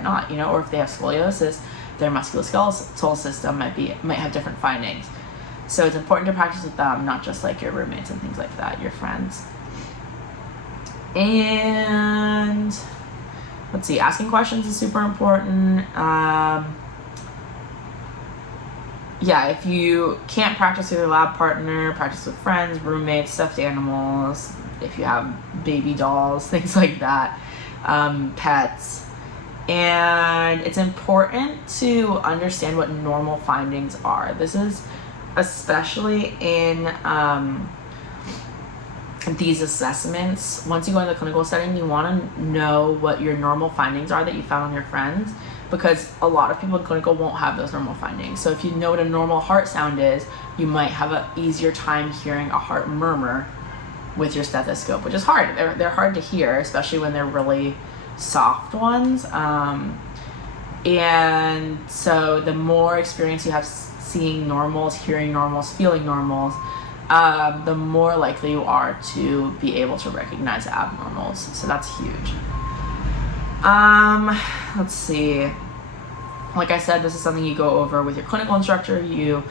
not, you know, or if they have scoliosis, their musculoskeletal system might have different findings. So it's important to practice with them, not just like your roommates and things like that, your friends. And let's see, asking questions is super important. Yeah, if you can't practice with your lab partner, practice with friends, roommates, stuffed animals, if you have baby dolls, things like that, pets. And it's important to understand what normal findings are. This is especially in these assessments. Once you go into the clinical setting, you want to know what your normal findings are that you found on your friends, because a lot of people in clinical won't have those normal findings. So if you know what a normal heart sound is, you might have an easier time hearing a heart murmur with your stethoscope, which is hard. They're hard to hear, especially when they're really soft ones. And so the more experience you have seeing normals, hearing normals, feeling normals, the more likely you are to be able to recognize abnormals. So that's huge. Let's see. Like I said, this is something you go over with your clinical instructor. You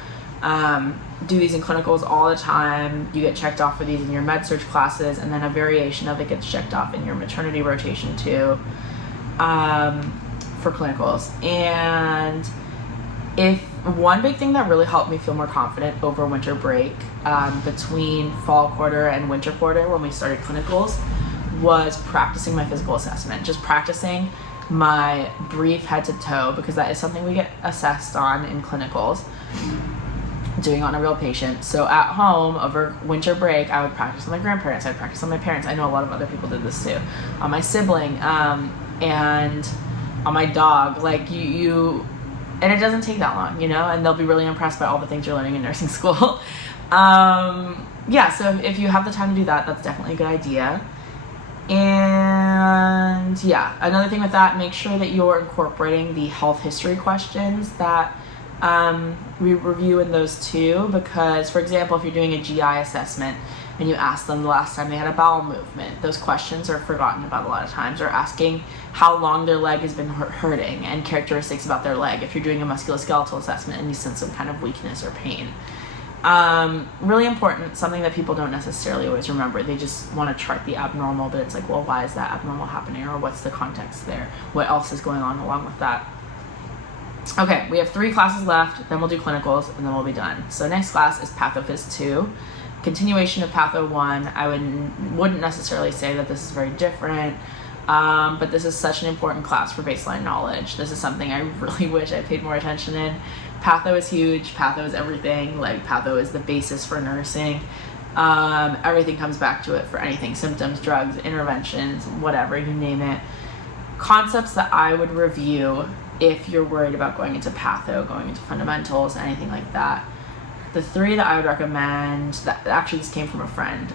do these in clinicals all the time. You get checked off for these in your med surg classes, and then a variation of it gets checked off in your maternity rotation too, for clinicals. And if one big thing that really helped me feel more confident over winter break, between fall quarter and winter quarter when we started clinicals, was practicing my physical assessment. Just practicing my brief head to toe, because that is something we get assessed on in clinicals, doing on a real patient. So at home over winter break, I would practice on my grandparents, I'd practice on my parents. I know a lot of other people did this too, on my sibling, and on my dog. Like you and it doesn't take that long, you know, and they'll be really impressed by all the things you're learning in nursing school. Yeah, so if you have the time to do that, that's definitely a good idea. And let's see, And yeah, another thing with that, make sure that you're incorporating the health history questions that we review in those too, because for example, if you're doing a GI assessment and you ask them the last time they had a bowel movement, those questions are forgotten about a lot of times, or asking how long their leg has been hurting and characteristics about their leg if you're doing a musculoskeletal assessment and you sense some kind of weakness or pain. Really important, something that people don't necessarily always remember. They just want to chart the abnormal, but it's like, well, why is that abnormal happening, or what's the context there? What else is going on along with that? Okay, we have 3 classes left, then we'll do clinicals, and then we'll be done. So next class is Pathophys 2, continuation of Patho 1. I wouldn't necessarily say that this is very different, but this is such an important class for baseline knowledge. This is something I really wish I paid more attention in. Patho is huge, patho is everything, like patho is the basis for nursing. Everything comes back to it for anything, symptoms, drugs, interventions, whatever, you name it. Concepts that I would review if you're worried about going into patho, going into fundamentals, anything like that. The 3 that I would recommend, that actually this came from a friend,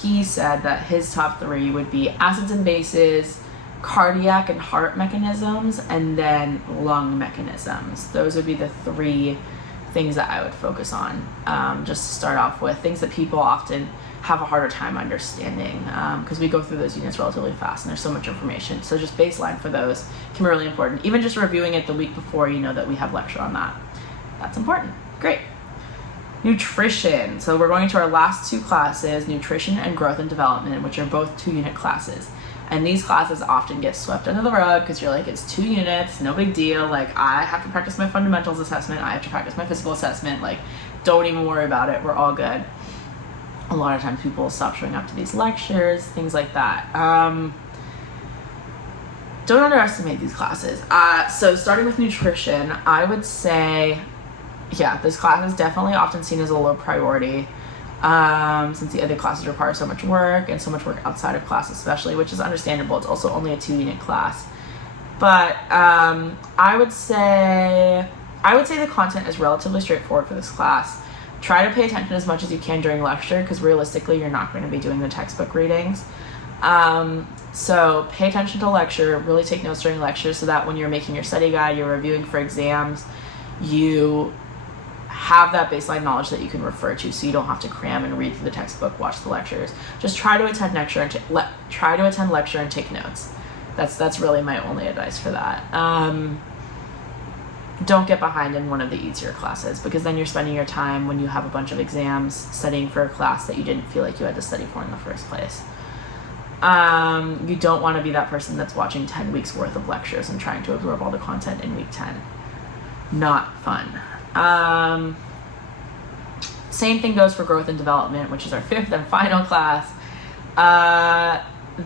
he said that his top 3 would be acids and bases, cardiac and heart mechanisms, and then lung mechanisms. Those would be the 3 things that I would focus on, just to start off with, things that people often have a harder time understanding, because we go through those units relatively fast and there's so much information. So just baseline for those can be really important. Even just reviewing it the week before, you know that we have lecture on that. That's important. Great. Nutrition. So we're going into our last 2 classes, nutrition and growth and development, which are both 2-unit classes. And these classes often get swept under the rug because you're like, it's 2 units, no big deal. Like, I have to practice my fundamentals assessment, I have to practice my physical assessment. Like, don't even worry about it. We're all good. A lot of times people will stop showing up to these lectures, things like that. Don't underestimate these classes. So starting with nutrition, I would say, yeah, this class is definitely often seen as a low priority, since the other classes require so much work and so much work outside of class especially, which is understandable. It's also only a 2-unit class. But I would say the content is relatively straightforward for this class. Try to pay attention as much as you can during lecture, because realistically you're not going to be doing the textbook readings. So pay attention to lecture, really take notes during lecture, so that when you're making your study guide, you're reviewing for exams, you have that baseline knowledge that you can refer to, so you don't have to cram and read through the textbook, watch the lectures. Just try to attend lecture and attend lecture and take notes. That's really my only advice for that. Don't get behind in one of the easier classes, because then you're spending your time when you have a bunch of exams studying for a class that you didn't feel like you had to study for in the first place. You don't want to be that person that's watching 10 weeks worth of lectures and trying to absorb all the content in week 10. Not fun. Same thing goes for growth and development, which is our 5th and final class.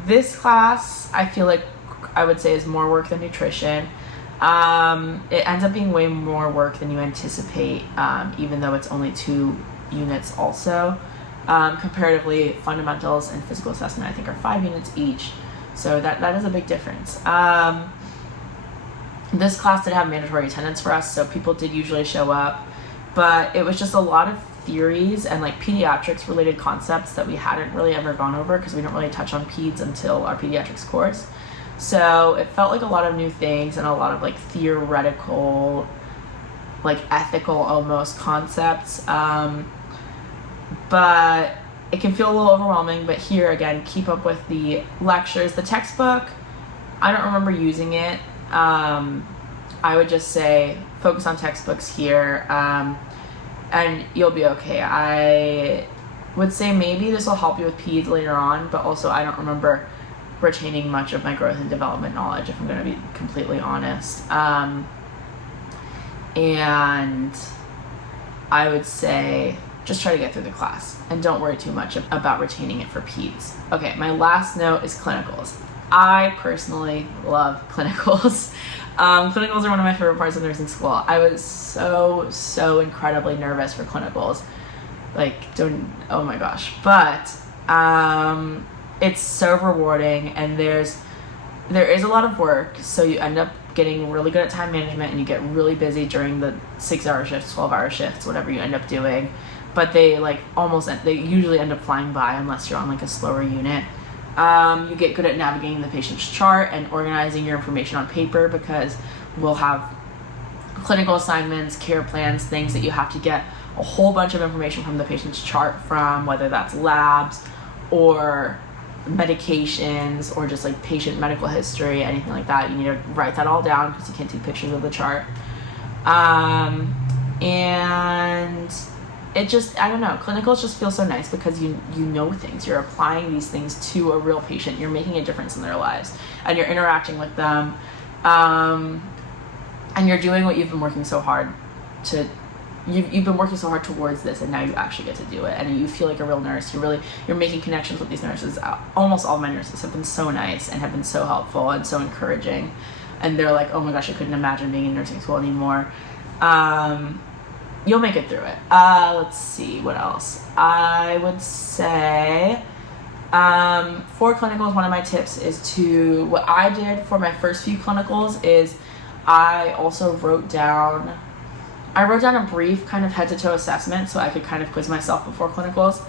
This class, I feel like I would say is more work than nutrition. It ends up being way more work than you anticipate, even though it's only 2 units also. Comparatively, fundamentals and physical assessment, I think, are 5 units each. So that is a big difference. This class did have mandatory attendance for us, so people did usually show up. But it was just a lot of theories and like pediatrics related concepts that we hadn't really ever gone over, because we don't really touch on peds until our pediatrics course. So it felt like a lot of new things and a lot of like theoretical, like ethical almost concepts. But it can feel a little overwhelming. But here again, keep up with the lectures. The textbook, I don't remember using it. I would just say focus on textbooks here, and you'll be okay. I would say maybe this will help you with peds later on, but also I don't remember retaining much of my growth and development knowledge, if I'm going to be completely honest. And I would say just try to get through the class and don't worry too much about retaining it for peds. Okay, my last note is clinicals. I personally love clinicals. Clinicals are one of my favorite parts of nursing school. I was so incredibly nervous for clinicals. Oh my gosh. But it's so rewarding, and there is a lot of work, so you end up getting really good at time management, and you get really busy during the 6-hour shifts, 12-hour shifts, whatever you end up doing. But they usually end up flying by unless you're on like a slower unit. You get good at navigating the patient's chart and organizing your information on paper, because we'll have clinical assignments, care plans, things that you have to get a whole bunch of information from the patient's chart from, whether that's labs or medications or just like patient medical history, anything like that. You need to write that all down because you can't take pictures of the chart. And it just, I don't know, clinicals just feel so nice because you know things. You're applying these things to a real patient. You're making a difference in their lives and you're interacting with them. And you're doing what you've been working so hard to, you've been working so hard towards this, and now you actually get to do it, and you feel like a real nurse. You're making connections with these nurses. Almost all my nurses have been so nice and have been so helpful and so encouraging, and they're like, oh my gosh, I couldn't imagine being in nursing school anymore. You'll make it through it. Let's see, what else? I would say for clinicals, one of my tips is what I did for my first few clinicals is I also wrote down a brief kind of head-to-toe assessment so I could kind of quiz myself before clinicals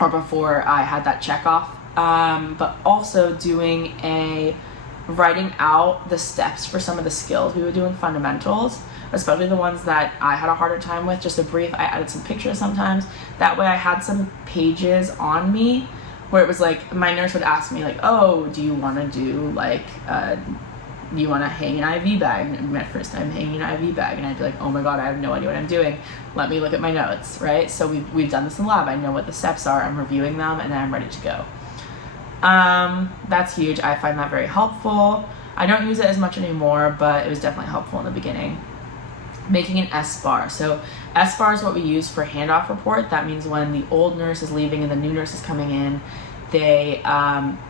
or before I had that check off. But also writing out the steps for some of the skills we would do in fundamentals, especially the ones that I had a harder time with. Just a brief, I added some pictures sometimes. That way I had some pages on me where it was like, my nurse would ask me like, oh, do you want to do like, do you want to hang an IV bag? And my first time hanging an IV bag, and I'd be like, oh my god, I have no idea what I'm doing. Let me look at my notes, right? So we've done this in lab. I know what the steps are. I'm reviewing them, and then I'm ready to go. That's huge. I find that very helpful. I don't use it as much anymore, but it was definitely helpful in the beginning. Making an S-bar. So S-bar is what we use for handoff report. That means when the old nurse is leaving and the new nurse is coming in, they,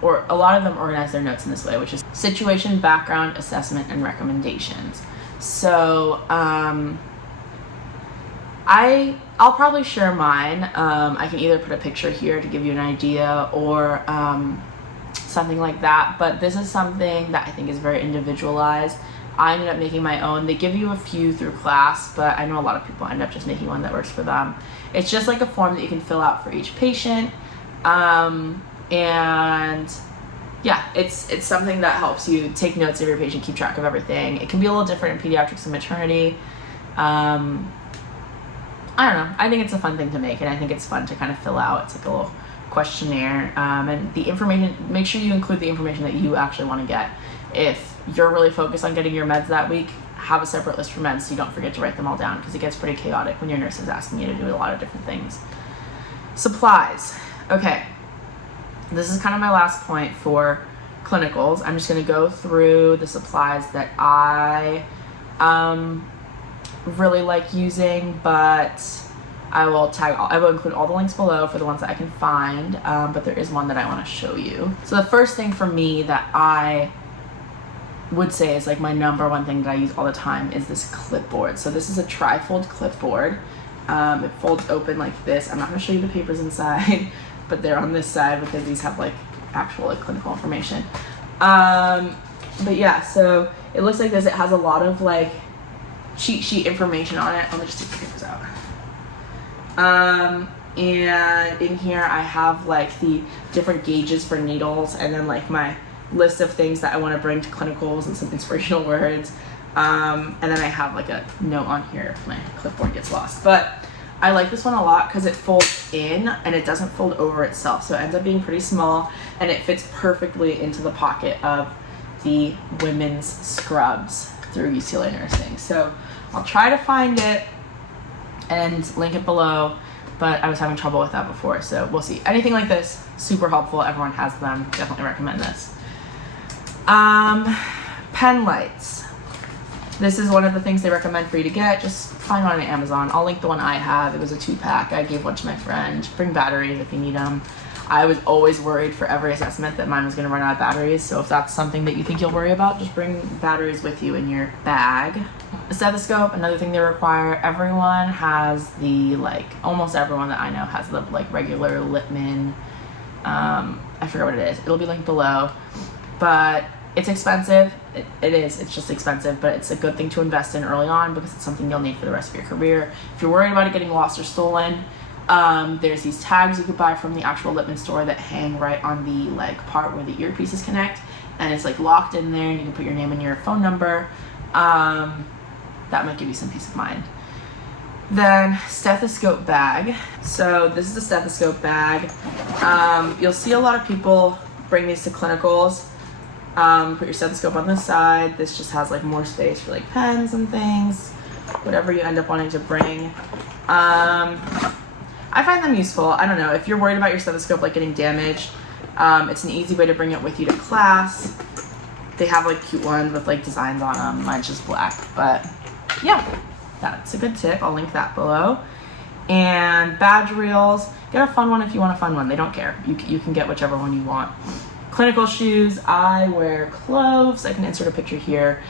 or a lot of them organize their notes in this way, which is situation, background, assessment, and recommendations. So I'll probably share mine. I can either put a picture here to give you an idea or something like that, but this is something that I think is very individualized. I ended up making my own. They give you a few through class, but I know a lot of people end up just making one that works for them. It's just like a form that you can fill out for each patient. And yeah, it's something that helps you take notes of your patient, keep track of everything. It can be a little different in pediatrics and maternity. I don't know. I think it's a fun thing to make, and I think it's fun to kind of fill out. It's like a little questionnaire. And the information, make sure you include the information that you actually want to get. If you're really focused on getting your meds that week, have a separate list for meds so you don't forget to write them all down, because it gets pretty chaotic when your nurse is asking you to do a lot of different things. Supplies. Okay. This is kind of my last point for clinicals. I'm just going to go through the supplies that I really like using, but I will include all the links below for the ones that I can find, but there is one that I want to show you. So the first thing for me that I would say is like my number one thing that I use all the time is this clipboard. So this is a Trifold clipboard. It folds open like this. I'm not going to show you the papers inside, but they're on this side because these have like actual like clinical information. But yeah, so it looks like this. It has a lot of like cheat sheet information on it. Let me just take the papers out. And in here I have like the different gauges for needles, and then like my list of things that I want to bring to clinicals and some inspirational words. And then I have like a note on here if my clipboard gets lost. But I like this one a lot because it folds in and it doesn't fold over itself. So it ends up being pretty small, and it fits perfectly into the pocket of the women's scrubs through UCLA nursing. So I'll try to find it and link it below, but I was having trouble with that before, so we'll see. Anything like this, super helpful. Everyone has them. Definitely recommend this. Penlights. This is one of the things they recommend for you to get. Just find one on Amazon. I'll link the one I have. It was a 2-pack. I gave one to my friend. Bring batteries if you need them. I was always worried for every assessment that mine was going to run out of batteries. So if that's something that you think you'll worry about, just bring batteries with you in your bag. A stethoscope, another thing they require. Everyone has the, like, almost everyone that I know has the, like, regular Litmann. I forget what it is. It'll be linked below. But it's expensive. It is. It's just expensive, but it's a good thing to invest in early on because it's something you'll need for the rest of your career. If you're worried about it getting lost or stolen, There's these tags you could buy from the actual Litmann store that hang right on the like part where the earpieces connect, and it's like locked in there, and you can put your name and your phone number. That might give you some peace of mind. Then stethoscope bag. So this is a stethoscope bag. You'll see a lot of people bring these to clinicals. Put your stethoscope on this side. This just has like more space for like pens and things, whatever you end up wanting to bring. I find them useful. I don't know, if you're worried about your stethoscope like getting damaged, it's an easy way to bring it with you to class. They have like cute ones with like designs on them. Mine's just black, but yeah, that's a good tip. I'll link that below. And badge reels. Get a fun one if you want a fun one. They don't care. You can get whichever one you want. Clinical shoes. I wear cloves. I can insert a picture here.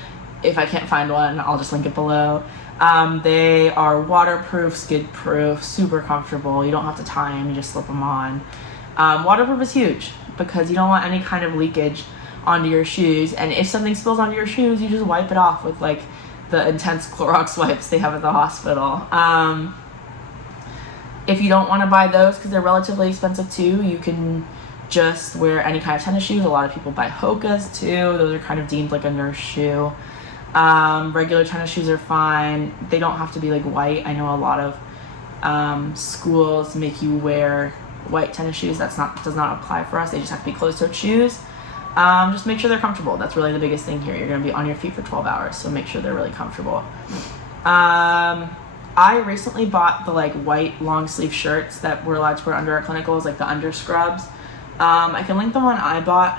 If I can't find one, I'll just link it below. They are waterproof, skid proof, super comfortable. You don't have to tie them, you just slip them on. Waterproof is huge because you don't want any kind of leakage onto your shoes, and if something spills onto your shoes, you just wipe it off with like the intense Clorox wipes they have at the hospital. If you don't want to buy those because they're relatively expensive too, you can just wear any kind of tennis shoes. A lot of people buy Hoka's too. Those are kind of deemed like a nurse shoe. Regular tennis shoes are fine. They don't have to be like white. I know a lot of schools make you wear white tennis shoes. Does not apply for us. They just have to be closed-toed shoes. Just make sure they're comfortable. That's really the biggest thing here. You're going to be on your feet for 12 hours, so make sure they're really comfortable. I recently bought the like white long sleeve shirts that we're allowed to wear under our clinicals, like the under scrubs. I can link the one I bought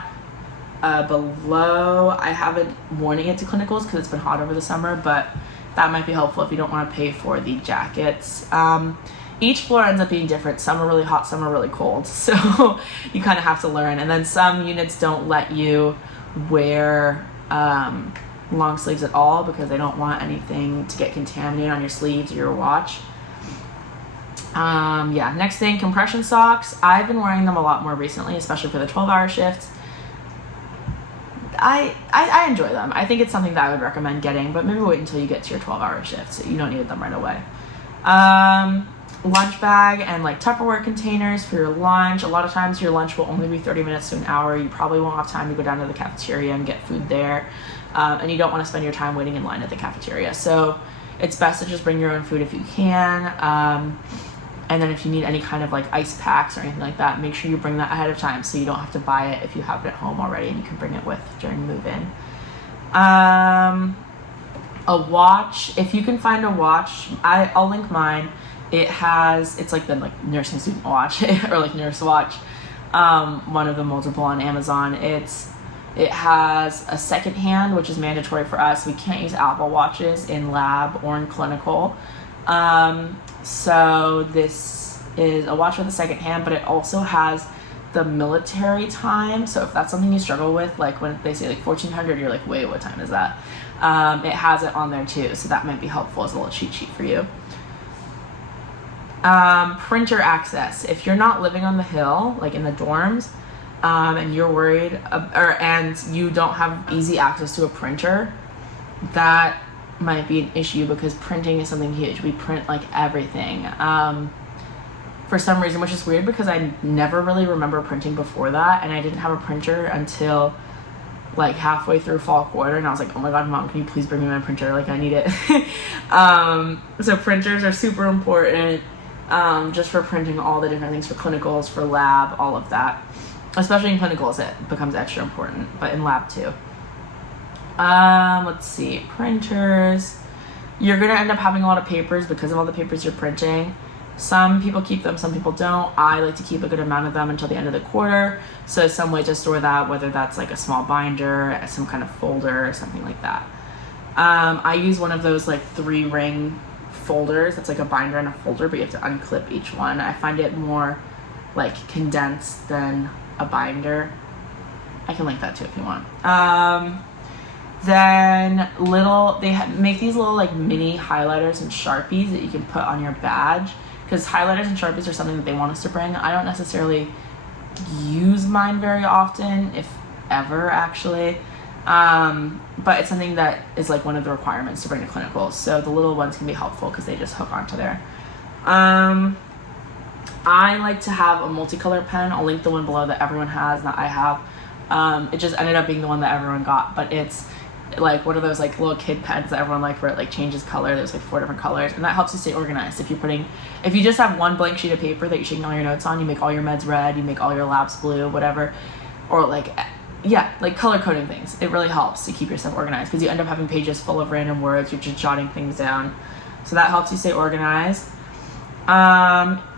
below. I haven't worn it to clinicals because it's been hot over the summer, but that might be helpful if you don't want to pay for the jackets. Each floor ends up being different. Some are really hot, some are really cold, so you kind of have to learn. And then some units don't let you wear long sleeves at all because they don't want anything to get contaminated on your sleeves or your watch. Yeah, next thing, compression socks. I've been wearing them a lot more recently, especially for the 12-hour shifts. I enjoy them. I think it's something that I would recommend getting, but maybe wait until you get to your 12-hour shift, so you don't need them right away. Lunch bag and like Tupperware containers for your lunch. A lot of times your lunch will only be 30 minutes to an hour. You probably won't have time to go down to the cafeteria and get food there, and you don't want to spend your time waiting in line at the cafeteria. So it's best to just bring your own food if you can. And then if you need any kind of like ice packs or anything like that, make sure you bring that ahead of time so you don't have to buy it if you have it at home already and you can bring it with during move-in. A watch. If you can find a watch, I'll link mine. It's like the like nursing student watch or like nurse watch. One of the multiple on Amazon. It has a second hand, which is mandatory for us. We can't use Apple Watches in lab or in clinical. So this is a watch with a second hand, but it also has the military time. So if that's something you struggle with, like when they say like 1400, you're like, wait, what time is that? It has it on there too. So that might be helpful as a little cheat sheet for you. Printer access. If you're not living on the hill, like in the dorms, and you're worried, and you don't have easy access to a printer, that might be an issue because printing is something huge. We print like everything. For some reason, which is weird because I never really remember printing before that, and I didn't have a printer until like halfway through fall quarter, and I was like, oh my god, Mom, can you please bring me my printer? Like I need it. So printers are super important. Just for printing all the different things for clinicals, for lab, all of that. Especially in clinicals, it becomes extra important, but in lab too. Let's see, printers. You're gonna end up having a lot of papers because of all the papers you're printing. Some people keep them, some people don't. I like to keep a good amount of them until the end of the quarter. So some way to store that, whether that's like a small binder, some kind of folder, or something like that. I use one of those like 3-ring folders. That's like a binder and a folder, but you have to unclip each one. I find it more like condensed than a binder. I can link that too if you want. Then they make these little like mini highlighters and sharpies that you can put on your badge, because highlighters and sharpies are something that they want us to bring. I don't necessarily use mine very often, if ever actually. But it's something that is like one of the requirements to bring to clinicals. So the little ones can be helpful because they just hook onto there. I like to have a multicolor pen. I'll link the one below that everyone has, that I have. It just ended up being the one that everyone got, but it's like one of those like little kid pens that everyone like, where it like changes color. There's like 4 different colors, and that helps you stay organized. If you just have one blank sheet of paper that you're taking all your notes on, you make all your meds red, you make all your labs blue, whatever, or like, yeah, like color coding things. It really helps to keep yourself organized, because you end up having pages full of random words. You're just jotting things down, so that helps you stay organized.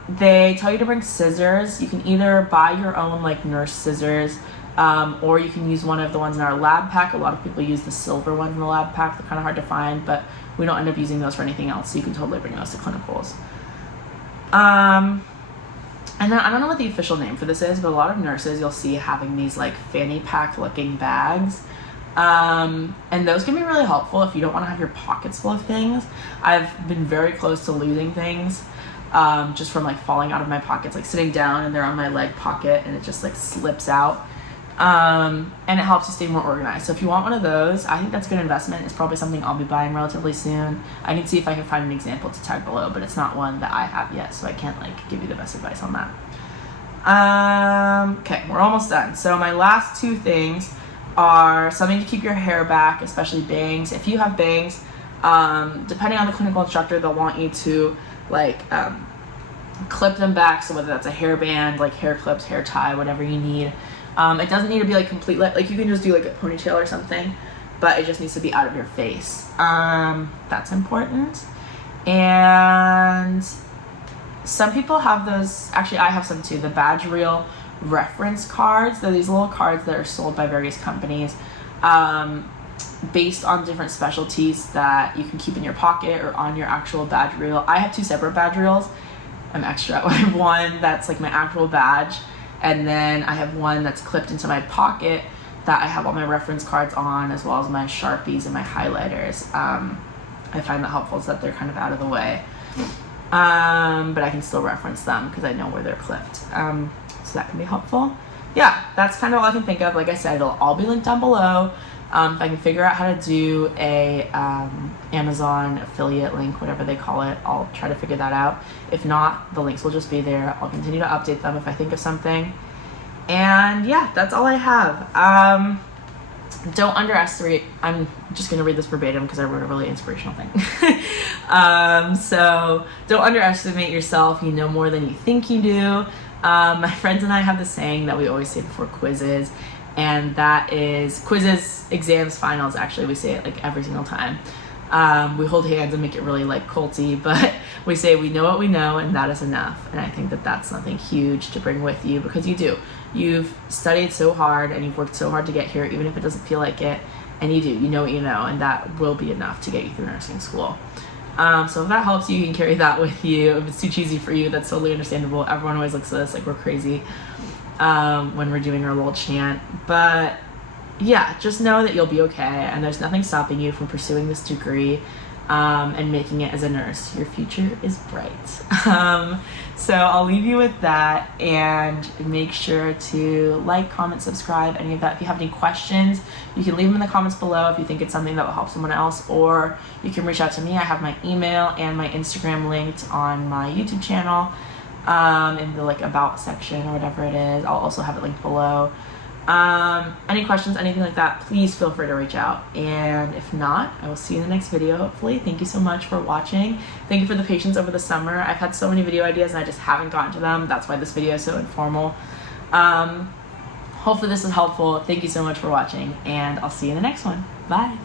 They tell you to bring scissors. You can either buy your own like nurse scissors, or you can use one of the ones in our lab pack. A lot of people use the silver ones in the lab pack. They're kind of hard to find, but we don't end up using those for anything else, so you can totally bring those to clinicals. And then I don't know what the official name for this is, but a lot of nurses you'll see having these like fanny pack looking bags. And those can be really helpful if you don't want to have your pockets full of things. I've been very close to losing things, just from like falling out of my pockets, like sitting down and they're on my leg pocket and it just like slips out. And it helps you stay more organized. So if you want one of those, I think that's a good investment. It's probably something I'll be buying relatively soon. I can see if I can find an example to tag below, but it's not one that I have yet, so I can't like give you the best advice on that. Okay, we're almost done. So my last 2 things are something to keep your hair back, especially bangs. If you have bangs, depending on the clinical instructor, they'll want you to like clip them back. So whether that's a hairband, like hair clips, hair tie, whatever you need. It doesn't need to be like complete, like you can just do like a ponytail or something, but it just needs to be out of your face. That's important. And some people have those, actually I have some too, the badge reel reference cards. They're these little cards that are sold by various companies, based on different specialties that you can keep in your pocket or on your actual badge reel. I have 2 separate badge reels. I'm extra. I have one that's like my actual badge, and then I have one that's clipped into my pocket that I have all my reference cards on, as well as my sharpies and my highlighters. I find that helpful, so that they're kind of out of the way, but I can still reference them because I know where they're clipped. So that can be helpful. Yeah, that's kind of all I can think of. Like I said, it'll all be linked down below. If I can figure out how to do a Amazon affiliate link, whatever they call it, I'll try to figure that out. If not, the links will just be there. I'll continue to update them if I think of something. And yeah, that's all I have. Don't underestimate, I'm just going to read this verbatim because I wrote a really inspirational thing. So don't underestimate yourself. You know more than you think you do. My friends and I have this saying that we always say before quizzes, and that is quizzes, exams, finals. Actually, we say it like every single time. We hold hands and make it really like culty, but we say we know what we know, and that is enough. And I think that that's something huge to bring with you, because you do. You've studied so hard and you've worked so hard to get here, even if it doesn't feel like it. And you do. You know what you know, and that will be enough to get you through nursing school. So if that helps you, you can carry that with you. If it's too cheesy for you, that's totally understandable. Everyone always looks at us like we're crazy when we're doing our little chant. But yeah, just know that you'll be okay, and there's nothing stopping you from pursuing this degree and making it as a nurse. Your future is bright. So I'll leave you with that, and make sure to like, comment, subscribe, any of that. If you have any questions, you can leave them in the comments below if you think it's something that will help someone else, or you can reach out to me. I have my email and my Instagram linked on my YouTube channel in the like about section or whatever it is. I'll also have it linked below. Any questions, anything like that, please feel free to reach out. And if not, I will see you in the next video, hopefully. Thank you so much for watching. Thank you for the patience over the summer. I've had so many video ideas and I just haven't gotten to them. That's why this video is so informal. Hopefully this is helpful. Thank you so much for watching, and I'll see you in the next one. Bye.